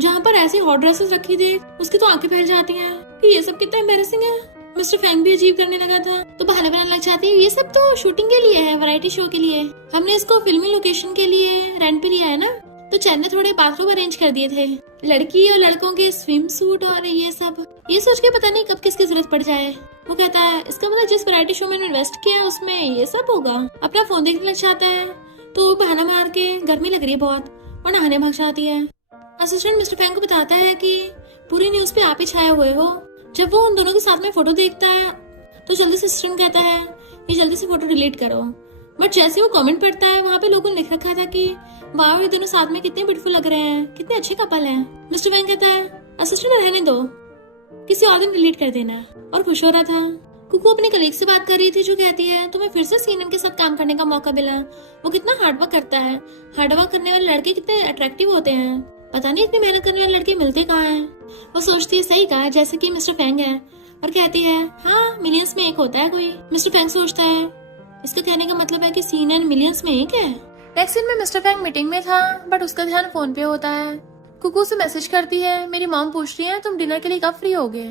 जहाँ पर ऐसी हॉट ड्रेसेस रखी थी। उसकी तो आंखें फैल जाती हैं कि ये सब कितना एम्बैरेसिंग है। मिस्टर फैंग भी अजीब करने लगा था तो बहाने बनाने लग जाती है, ये सब तो शूटिंग के लिए है, वैरायटी शो के लिए, हमने इसको फिल्मी लोकेशन के लिए रेंट पे लिया है ना। तो चैन ने थोड़े बाथरूम अरेंज कर दिए थे, लड़की और लड़कों के स्विम सूट और ये सब। ये सोच के पता नहीं कब किसकी जरूरत पड़ जाए। वो कहता है इसका मतलब जिस वैरायटी शो में इन्वेस्ट किया है उसमें ये सब होगा। अपना फोन देखने लग जाता है तो बहाना मार के गर्मी लग रही है बहुत, और नहाने भाग जाती है। असिस्टेंट मिस्टर फैंग को बताता है कि पूरी न्यूज पे आप ही छाए हुए हो। जब वो उन दोनों के साथ में फोटो देखता है तो जल्दी से असिस्टेंट कहता है ये जल्दी से फोटो डिलीट करो। बट जैसे वो कमेंट पढ़ता है वहाँ पे लोगों ने लिख रखा था कि वाह ये दोनों साथ में कितने ब्यूटीफुल लग रहे हैं, कितने अच्छे कपल हैं। मिस्टर फैंग कहता है असिस्टेंट रहने दो, किसी और दिन डिलीट कर देना, और खुश हो रहा था। कुकू अपने कलीग से बात कर रही थी जो कहती है तुम्हें फिर से सीनियन के साथ काम करने का मौका मिला, वो कितना हार्डवर्क करता है। हार्डवर्क करने वाले लड़के कितने अट्रैक्टिव होते हैं, पता नहीं इतनी मेहनत करने वाले लड़के मिलते कहाँ हैं। वो सोचती है सही कहा, जैसे कि मिस्टर फैंग है, और कहती है हाँ मिलियंस में एक होता है कोई। मिस्टर फैंग सोचता है इसका कहने का मतलब है कि सीनियन मिलियंस में एक है। नेक्स्ट सीन में मिस्टर फैंग मीटिंग में था बट उसका ध्यान फोन पे होता है। कुकू से मैसेज करती है मेरी मॉम पूछ रही है तुम डिनर के लिए कब फ्री होगे।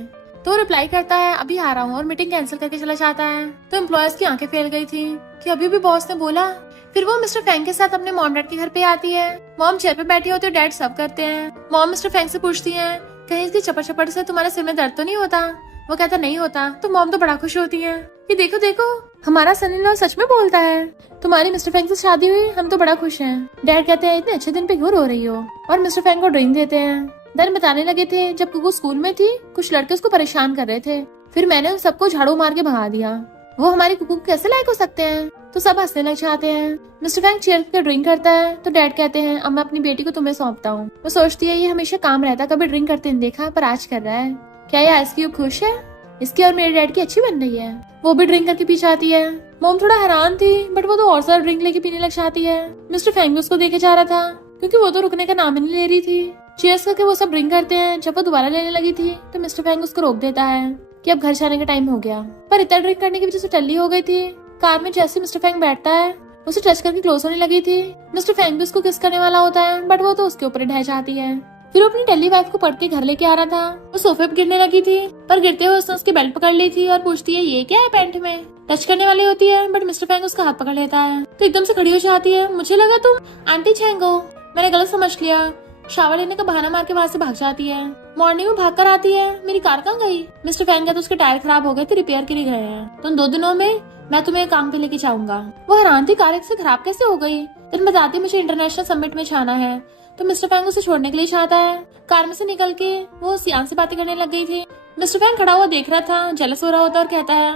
तो रिप्लाई करता है अभी आ रहा हूँ, और मीटिंग कैंसिल करके चला जाता है। तो एम्प्लॉयज की आंखें फैल गई थी कि अभी भी बॉस ने बोला। फिर वो मिस्टर फैंग के साथ अपने मॉम डैड के घर पे आती है। मॉम चेयर पे बैठी होती है, डैड सर्व करते हैं। मॉम मिस्टर फैंग से पूछती है कहीं इसकी चपड़ चपड़ से तुम्हारे सिर में दर्द तो नहीं होता। वो कहता नहीं होता। तो मॉम तो बड़ा खुश होती है कि देखो देखो हमारा सन इन लॉ सच में बोलता है, तुम्हारी मिस्टर फैंग से शादी हुई, हम तो बड़ा खुश हैं। डैड कहते हैं इतने अच्छे दिन पे क्यों रो रही हो, और मिस्टर फैंग को ड्रिंक देते हैं। देन बताने लगे थे जब कुकू स्कूल में थी कुछ लड़के उसको परेशान कर रहे थे, फिर मैंने उन सबको झाड़ू मार के भगा दिया। वो हमारी कुकू कैसे लायक हो सकते हैं। तो सब हंसने लग जाते हैं। मिस्टर फैंग चेयर पे ड्रिंक करता है तो डैड कहते हैं अब मैं अपनी बेटी को तुम्हें सौंपता हूँ। वो सोचती है ये हमेशा काम रहता, कभी ड्रिंक करते नहीं देखा पर आज कर रहा है। क्या ये आइस क्यूब खुश है, इसकी और मेरे डैड की अच्छी बन रही है। वो भी ड्रिंक करके पी जाती है। मॉम थोड़ा हैरान थी बट वो तो और ज्यादा ड्रिंक लेके पीने लग जाती है। मिस्टर फैंग भी उसको देखे जा रहा था क्योंकि वो तो रुकने का नाम ही नहीं ले रही थी। चीयर्स करके वो सब ड्रिंक करते हैं। जब वो दोबारा लेने लगी थी तो मिस्टर फैंग उसको रोक देता है कि अब घर जाने का टाइम हो गया, पर इतना ड्रिंक करने की वजह से टल्ली हो गई थी। कार में जैसे मिस्टर फैंग बैठता है उसे टच करके क्लोज होने लगी थी। मिस्टर फैंग भी उसको किस करने वाला होता है बट वो तो उसके ऊपर ही ढह जाती है। फिर वो अपनी टल्ली वाइफ को पढ़ते घर लेके आ रहा था। वो सोफे पे गिरने लगी थी पर गिरते हुए उसने उसकी बेल्ट पकड़ ली थी और पूछती है ये क्या है पैंट में। टच करने वाली होती है बट मिस्टर फैंग उसका हाथ पकड़ लेता है तो एकदम से खड़ी हो जाती है। मुझे लगा तुम आंटी चैंग हो, मैंने गलत समझ लिया। शावर लेने का बहाना मार के वहाँ से भाग जाती है। मॉर्निंग में भाग कर आती है मेरी कार कहाँ गई। मिस्टर फैंग तो उसके टायर खराब हो गए थे, रिपेयर के लिए गए हैं, तो 2 दिनों में मैं तुम्हें काम पे लेके जाऊंगा। वो हैरान थी कार से खराब कैसे हो गई। दिन बताती मुझे इंटरनेशनल समिट में जाना है तो मिस्टर फैंग उसे छोड़ने के लिए चाहता है। कार में से निकल के वो सियान से बातें करने लग गई थी। मिस्टर फैंग खड़ा हुआ देख रहा था, जेलस हो रहा होता और कहता है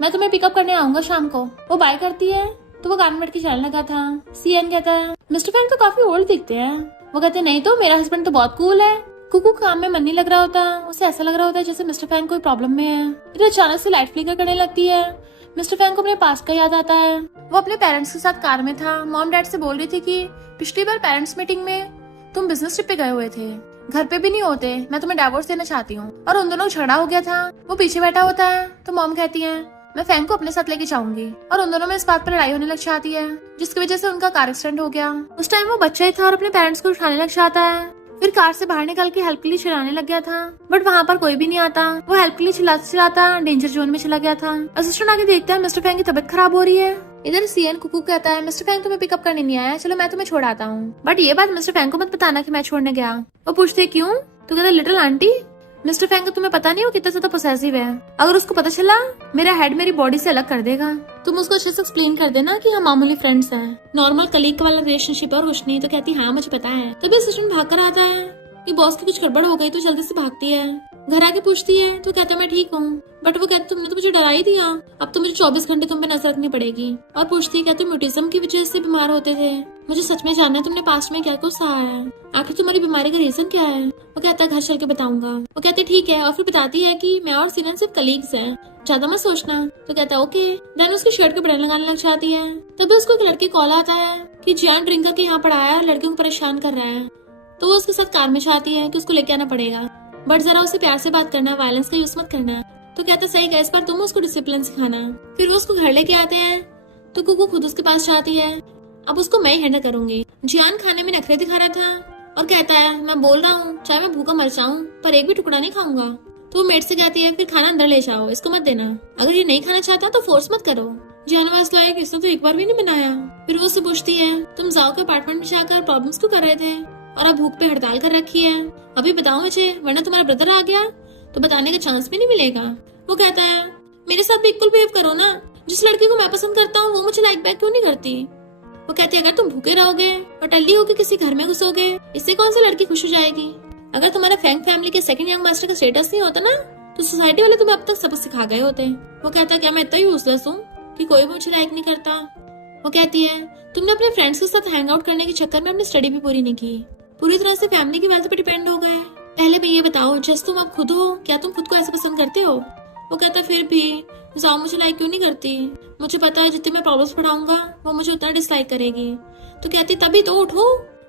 मैं तुम्हें पिकअप करने आऊंगा शाम को। वो बाय करती है तो वो कार में बैठ के चलने लगा था। सीएन कहता है मिस्टर फैंग तो काफी ओल्ड दिखते हैं। वो कहते नहीं तो मेरा हस्बैंड तो बहुत कूल है। कुकू काम में मन नहीं लग रहा होता, उसे ऐसा लग रहा होता है जैसे मिस्टर फैंग कोई प्रॉब्लम में है। फिर अचानक से लाइट फ्लिकर करने लगती है। मिस्टर फैंग को अपने पास का याद आता है। वो अपने पेरेंट्स के साथ कार में था। मॉम डैड से बोल रही थी कि पिछली बार पेरेंट्स मीटिंग में तुम बिजनेस ट्रिप पे गए हुए थे, घर पे भी नहीं होते, मैं तुम्हें डिवोर्स देना चाहती हूँ। और उन दोनों झगड़ा हो गया था। वो पीछे बैठा होता है तो मॉम कहती है मैं फैंग को अपने साथ लेके जाऊंगी, और उन दोनों में इस बात पर लड़ाई होने लग जाती है जिसकी वजह से उनका कार एक्सीडेंट हो गया। उस टाइम वो बच्चा ही था और अपने पेरेंट्स को उठाने लग जाता है। फिर कार से बाहर निकल के हेल्प के लिए चिल्लाने लग गया था बट वहाँ पर कोई भी नहीं आता। वो हेल्प के लिए चिल्लाता डेंजर जोन में चला गया था। असिस्टेंट आगे देखता है मिस्टर फैंग की तबीयत खराब हो रही है। इधर सीएन कुकू कहता है मिस्टर फैंग तुम्हें पिकअप करने नहीं आया, चलो मैं तुम्हें छोड़ आता हूँ। बट ये बात मिस्टर फैंग को मत बताना कि मैं छोड़ने गया। वो पूछते क्यों, तो कहता लिटिल आंटी मिस्टर फैंग को तुम्हें पता नहीं हो कितना ज्यादा पोसेसिव है, अगर उसको पता चला मेरा हेड मेरी बॉडी से अलग कर देगा। तुम उसको अच्छे से एक्सप्लेन कर देना कि हम मामूली फ्रेंड्स हैं, नॉर्मल कलीग वाला रिलेशनशिप और कुछ नहीं। तो कहती हाँ मुझे पता है। तभी असिस्टेंट भाग कर आता है कि बॉस की कुछ गड़बड़ हो गई तो जल्दी से भागती है। घर आके पूछती है तो कहता मैं ठीक हूँ। बट वो कहती तुमने तो मुझे डरा ही दिया, अब तो मुझे 24 घंटे तुम पे नजर रखनी पड़ेगी। और पूछती क्या तुम म्यूटिज्म की वजह से बीमार होते थे? मुझे सच में जानना है तुमने पास्ट में क्या कुछ सहा है, आखिर तुम्हारी बीमारी का रीजन क्या है? वो कहता है घर चल के बताऊंगा। वो कहती ठीक है और फिर बताती है कि मैं और सीनन सिर्फ कलीग्स हैं, ज्यादा मत सोचना। तो कहता है ओके। देन उसकी शर्ट के बटन लगाने लग जाती है। तभी उसको एक लड़की कॉल आता है कि जियान ड्रिंक करके यहाँ पर आया और लड़कियों को परेशान कर रहा है। तो वो उसके साथ कार में चाहती है कि उसको लेके आना पड़ेगा, बट जरा उसे प्यार से बात करना, वायलेंस का यूज मत करना। तो कहता सही है, इस बार तुम उसको डिसिप्लिन सिखाना। फिर वो उसको घर लेके आते हैं तो कुकू खुद उसके पास जाती है, अब उसको मैं ही हैंडल करूंगी। जियान खाने में नखरे दिखा रहा था और कहता है मैं बोल रहा हूँ चाहे मैं भूखा मर जाऊं पर एक भी टुकड़ा नहीं खाऊंगा। तो वो मेट से कहती है फिर खाना अंदर ले जाओ, इसको मत देना, अगर ये नहीं खाना चाहता तो फोर्स मत करो। जियान वाज लाइक इसने तो एक बार भी नहीं बनाया। फिर वो उससे पूछती है तुम जाओ के अपार्टमेंट में जाकर प्रॉब्लम्स क्यों कर रहे थे और अब भूख पे हड़ताल कर रखी है, अभी बताओ मुझे वरना तुम्हारा ब्रदर आ गया तो बताने का चांस भी नहीं मिलेगा। वो कहता है मेरे साथ भी इक्वल बिहेव करो ना, जिस लड़की को मैं पसंद करता हूँ वो मुझे लाइक बैक क्यों नहीं करती। वो कहती है अगर तुम भूखे रहोगे और टल्ली होकर किसी घर में घुसोगे इससे कौन सी लड़की खुश हो जाएगी। अगर तुम्हारा फैंग फैमिली के सेकंड यंग मास्टर का स्टेटस नहीं होता ना तो सोसाइटी वाले तुम्हें अब तक सबक सिखा गए होते। वो कहता है क्या मैं इतना यूजलेस हूँ कि कोई मुझे लाइक नहीं करता। वो कहती है तुमने अपने फ्रेंड्स के साथ हैंग आउट करने के चक्कर में अपनी स्टडी भी पूरी नहीं की, पूरी तरह से फैमिली की वेल्थ पे डिपेंड हो गए। पहले मैं ये बताओ जस्ट तुम अब खुद हो, क्या तुम खुद को ऐसे पसंद करते हो? वो कहता फिर भी जाओ मुझे लाइक क्यों नहीं करती, मुझे पता है जितने मैं प्रॉब्लम्स पढ़ाऊंगा वो मुझे उतना डिसलाइक करेगी। तो कहती तभी तो उठो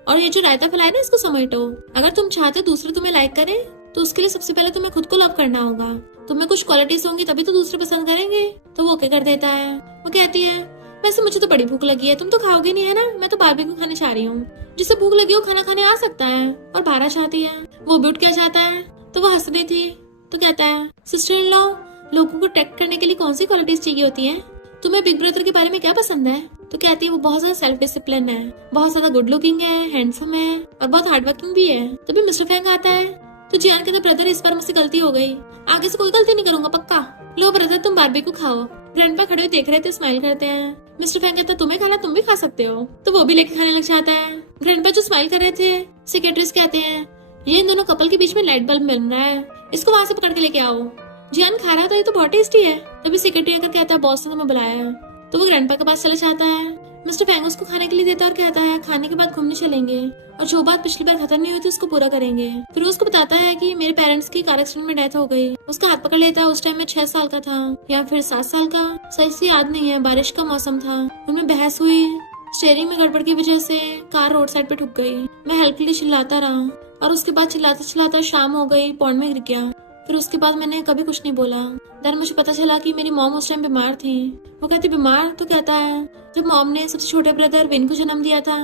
और ये जो रायता फैलाए ना इसको समेटो। अगर तुम चाहते दूसरे तुम्हें लाइक करें तो उसके लिए सबसे पहले तुम्हें खुद को लव करना होगा, तुम्हें कुछ क्वालिटीज होंगी तभी तो दूसरे पसंद करेंगे। तो वो ओके कर देता है। वो कहती है वैसे मुझे तो बड़ी भूख लगी है, तुम तो खाओगे नहीं है ना, मैं तो बारबेक्यू खाने चाह रही हूँ। जिसे भूख लगी हो खाना खाने आ सकता है। और बारह चाहती है। वो भी उठ के जाता है तो वो हंस रही थी। तो कहता है सिस्टर इन लॉ लोगों को अट्रैक्ट करने के लिए कौन सी क्वालिटीज चाहिए होती है, तुम्हें बिग ब्रदर के बारे में क्या पसंद है? तो कहती है वो बहुत ज्यादा सेल्फ डिसिप्लिन है, बहुत ज्यादा गुड लुकिंग है, हैंडसम है और बहुत हार्ड वर्किंग भी है। तभी मिस्टर फैंग आता है तो जियान कहता ब्रदर इस बार मुझसे गलती हो गई, आगे से कोई गलती नहीं करूंगा पक्का। लो ब्रदर तुम बारबेक्यू खाओ। ग्रैंडपा खड़े हुए देख रहे थे, स्माइल करते हैं। मिस्टर फैंग कहता तुम्हें खाना तुम भी खा सकते हो, तो वो भी लेके खाने लग जाता है। ग्रैंडपा जो स्माइल कर रहे थे सेक्रेटरीज कहते हैं ये इन दोनों कपल के बीच में लाइट बल्ब मिल रहा है, इसको वहां से पकड़ के लेके आओ। जियान खा रहा था ये तो बहुत टेस्टी है। तभी सेक्रेटरी आकर कहता है बॉस ने तुम्हें बुलाया है। तो वो ग्रैंडपा के पास चला जाता है। मिस्टर फैंग उसको खाने के लिए देता है और कहता है खाने के बाद घूमने चलेंगे और जो बात पिछली बार खत्म नहीं हुई थी उसको पूरा करेंगे। फिर उसको बताता है कि मेरे पेरेंट्स की कार एक्सीडेंट में डेथ हो गई। उसका हाथ पकड़ लेता है, उस टाइम में 6 साल का था या फिर 7 साल का, सही से याद नहीं है। बारिश का मौसम था, उनमें बहस हुई, स्टीयरिंग में गड़बड़ की वजह से कार रोड साइड पे ठुक गई। मैं हेल्प के लिए चिल्लाता रहा और उसके बाद चिल्लाते चिल्लाते शाम हो गई, पौंड में गिर गया। फिर उसके बाद मैंने कभी कुछ नहीं बोला। देन मुझे पता चला कि मेरी मॉम उस टाइम बीमार थी। वो कहती बीमार? तो कहता है जब मॉम ने सबसे छोटे ब्रदर विन को जन्म दिया था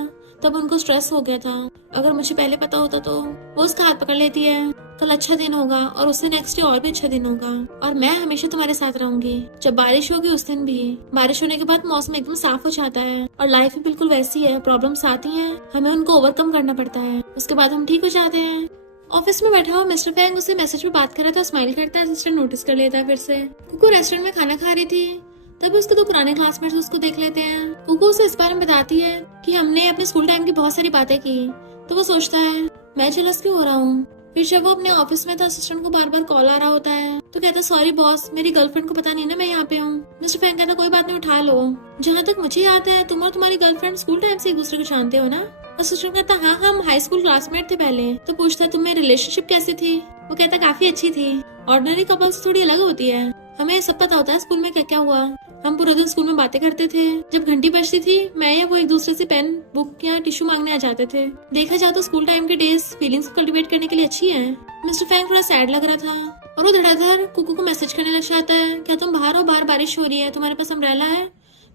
तब उनको स्ट्रेस हो गया था, अगर मुझे पहले पता होता तो। वो उसका हाथ पकड़ लेती है, कल अच्छा दिन होगा और उससे नेक्स्ट डे और भी अच्छा दिन होगा और मैं हमेशा तुम्हारे साथ रहूंगी। जब बारिश होगी उस दिन भी। बारिश होने के बाद मौसम एकदम साफ हो जाता है और लाइफ भी बिल्कुल वैसी है, प्रॉब्लम्स आती हैं, हमें उनको ओवरकम करना पड़ता है, उसके बाद हम ठीक हो जाते हैं। ऑफिस में बैठा हुआ मिस्टर फैंग उससे मैसेज पे बात कर रहा था, स्माइल करता है। असिस्टेंट नोटिस कर लेता है फिर से। कुकू रेस्टोरेंट में खाना खा रही थी, तभी उसके 2 पुराने क्लासमेट्स उसको देख लेते हैं। कुकू उसे इस बारे में बताती है कि हमने अपने स्कूल टाइम की बहुत सारी बातें की। तो वो सोचता है मैं जेलस क्यों हो रहा हूँ। फिर जब वो अपने ऑफिस में था असिस्टेंट को बार बार कॉल आ रहा होता है तो कहता सॉरी बॉस, मेरी गर्लफ्रेंड को पता नहीं ना मैं यहाँ पे हूँ। मिस्टर फैंग कहता कोई बात नहीं उठा लो। जहाँ तक मुझे याद है तुम और तुम्हारी गर्लफ्रेंड स्कूल टाइम से एक दूसरे को जानते हो ना? असिस्टेंट कहता हाँ हम हाई स्कूल क्लासमेट थे पहले। तो पूछता तुम्हें रिलेशनशिप कैसी थी? वो कहता काफी अच्छी थी, ऑर्डिनरी कपल से थोड़ी अलग होती है, हमें सब पता होता है स्कूल में क्या क्या हुआ। हम पूरा दिन स्कूल में बातें करते थे, जब घंटी बजती थी मैं या वो एक दूसरे से पेन बुक या टिश्यू मांगने आ जाते थे। देखा जाए तो स्कूल टाइम के डेज फीलिंग्स को कल्टीवेट करने के लिए अच्छी है। मिस्टर फैंग थोड़ा सैड लग रहा था और वो धड़ाधड़ कुकू को मैसेज करने लग जाता है, क्या तुम बाहर हो? बाहर बारिश हो रही है, तुम्हारे पास अम्ब्रेला है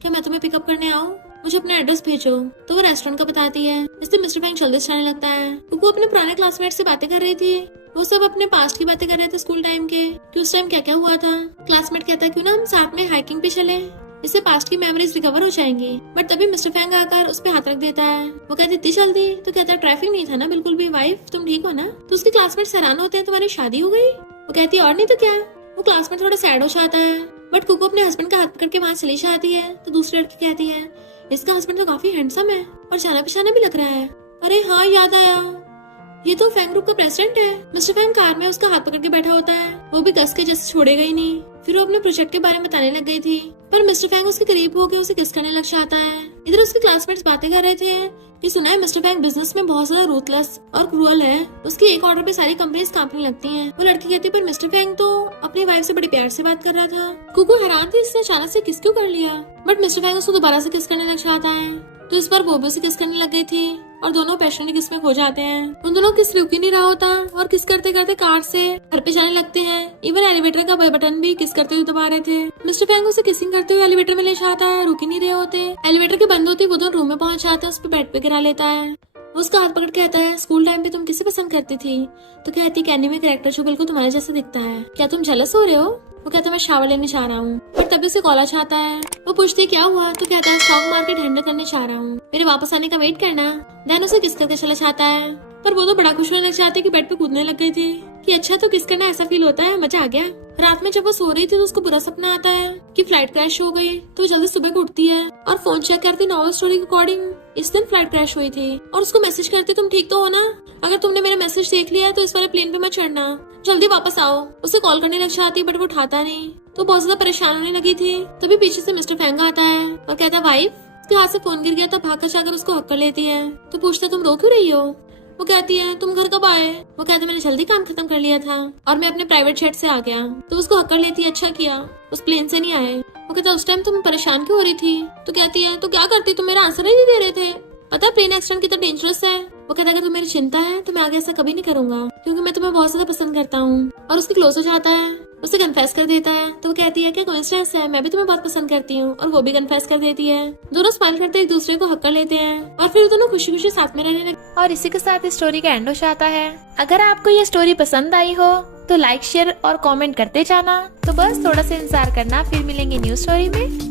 क्या? मैं तुम्हें पिकअप करने आऊँ? मुझे अपना एड्रेस भेजो। तो वो रेस्टोरेंट का बताती है। इसलिए मिस्टर फैंग जल्दी से जाने लगता है। कुकू अपने पुराने क्लासमेट से बातें कर रही थी, वो सब अपने पास्ट की बातें कर रहे थे स्कूल टाइम के, कि उस टाइम क्या क्या हुआ था। क्लासमेट कहता है क्यों ना हम साथ में हाइकिंग पे चले, इससे पास्ट की मेमोरीज रिकवर हो जाएंगी। बट तभी मिस्टर फैंग आकर उस पे हाथ रख देता है। वो कहती इतनी जल्दी? तो कहता है ट्रैफिक नहीं था ना बिल्कुल भी, वाइफ तुम ठीक हो ना? तो उसके क्लासमेट हैरान होते हैं तुम्हारी शादी हो गई? वो कहती है और नहीं तो क्या। वो क्लासमेट थोड़ा सैड हो जाता है बट कुकू अपने हस्बैंड का हाथ पकड़ के वहाँ चली जाती है। तो दूसरी लड़की कहती है इसका हस्बैंड तो काफी हैंडसम है और जाना पहचाना भी लग रहा है। अरे हाँ याद आया, ये तो फैंग ग्रुप का प्रेसिडेंट है। मिस्टर फैंग कार में उसका हाथ पकड़ के बैठा होता है, वो भी कस के जैसे छोड़ेगा ही नहीं। फिर वो अपने प्रोजेक्ट के बारे में बताने लग गई थी, पर मिस्टर फैंग उसके करीब होकर उसे किस करने लग जाता है। इधर उसके क्लासमेट्स बातें कर रहे थे कि सुना है मिस्टर फैंग बिजनेस में बहुत ज्यादा रूथलेस और क्रूअल है। उसकी एक ऑर्डर पे सारी कंपनीज कांपने लगती हैं। वो लड़की कहती है पर मिस्टर फैंग तो अपनी वाइफ से बड़ी प्यार से बात कर रहा था। कुकू हैरान थी इसने अचानक से किस क्यों कर लिया, बट मिस्टर फैंग उसको दोबारा से किस करने लग जाता है। तो इस बार वो भी उसे किस करने लग गई थी और दोनों पैशनेटली किस में खो जाते हैं। उन दोनों किस रुक ही नहीं रहा होता और किस करते करते कार से घर पे जाने लगते हैं। इवन एलिवेटर का बटन भी किस करते हुए दबा रहे थे। मिस्टर फैंग उसे किसिंग करते हुए एलिवेटर में ले जाता है, रुक ही नहीं रहे होते। एलिवेटर के बंद होते वो दोनों रूम में पहुंच जाता है, उस पर बेड पे गिरा लेता है। वो उसका हाथ पकड़ कहता है स्कूल टाइम पे तुम किसे पसंद करती थी? तो कहती है एनीमे कैरेक्टर जो बिल्कुल तुम्हारे जैसा दिखता है, क्या तुम जेलस हो रहे हो? वो कहता है मैं शावर लेने जा रहा हूँ, पर तभी उसे कॉल आ जाता है। वो पूछती है क्या हुआ? तो कहता है स्टॉक मार्केट हैंडल करने जा रहा हूँ, मेरे वापस आने का वेट करना। देन उसे किस करके चला जाता है, पर वो तो बड़ा खुश होने लग जाते है कि बेड पे कूदने लग गई थी कि अच्छा तो किस करना ऐसा फील होता है, मजा आ गया। रात में जब वो सो रही थी तो उसको बुरा सपना आता है कि फ्लाइट क्रैश हो गई। तो जल्दी सुबह को उठती है और फोन चेक करती, नॉवल स्टोरी के अकॉर्डिंग इस दिन फ्लाइट क्रैश हुई थी। और उसको मैसेज करती तुम ठीक तो हो ना? अगर तुमने मेरा मैसेज देख लिया तो इस वाले प्लेन पे मत चढ़ना, जल्दी वापस आओ। उसे कॉल करने लग जाती बट वो उठाता नहीं, तो बहुत ज्यादा परेशान होने लगी थी। तभी पीछे से मिस्टर फैंग आता है और कहता है वाइफ। उसके हाथ से फोन गिर गया तो भाग कर जाकर उसको हक कर लेती है। तो पूछता तुम रो क्यों रही हो? वो कहती है तुम घर कब आए? वो कहते मैंने जल्दी काम खत्म कर लिया था और मैं अपने प्राइवेट जेट से आ गया। तो उसको हक कर लेती है, अच्छा किया उस प्लेन से नहीं आए। वो कहता उस टाइम तुम परेशान क्यों हो रही थी? तो कहती है तो क्या करती, तुम मेरा आंसर नहीं दे रहे थे। पता है प्लेन एक्सीडेंट कितना डेंजरस है। वो कहता है अगर तुम्हें मेरी चिंता है तो मैं आगे ऐसा कभी नहीं करूंगा, क्योंकि मैं तुम्हें बहुत ज्यादा पसंद करता हूँ। और उसके क्लोज हो जाता है, उसे कन्फेस कर देता है। तो वो कहती है क्या कोइंसिडेंस है, मैं भी तुम्हें बहुत पसंद करती हूँ। और वो भी कन्फेस कर देती है। दोनों स्माइल करते एक दूसरे को हक कर लेते हैं और फिर दोनों खुशी खुशी साथ में रहने लगते। और इसी के साथ इस स्टोरी का एंड हो जाता है। अगर आपको ये स्टोरी पसंद आई हो तो लाइक शेयर और कमेंट करते जाना। तो बस थोड़ा सा इंतजार करना, फिर मिलेंगे न्यू स्टोरी में।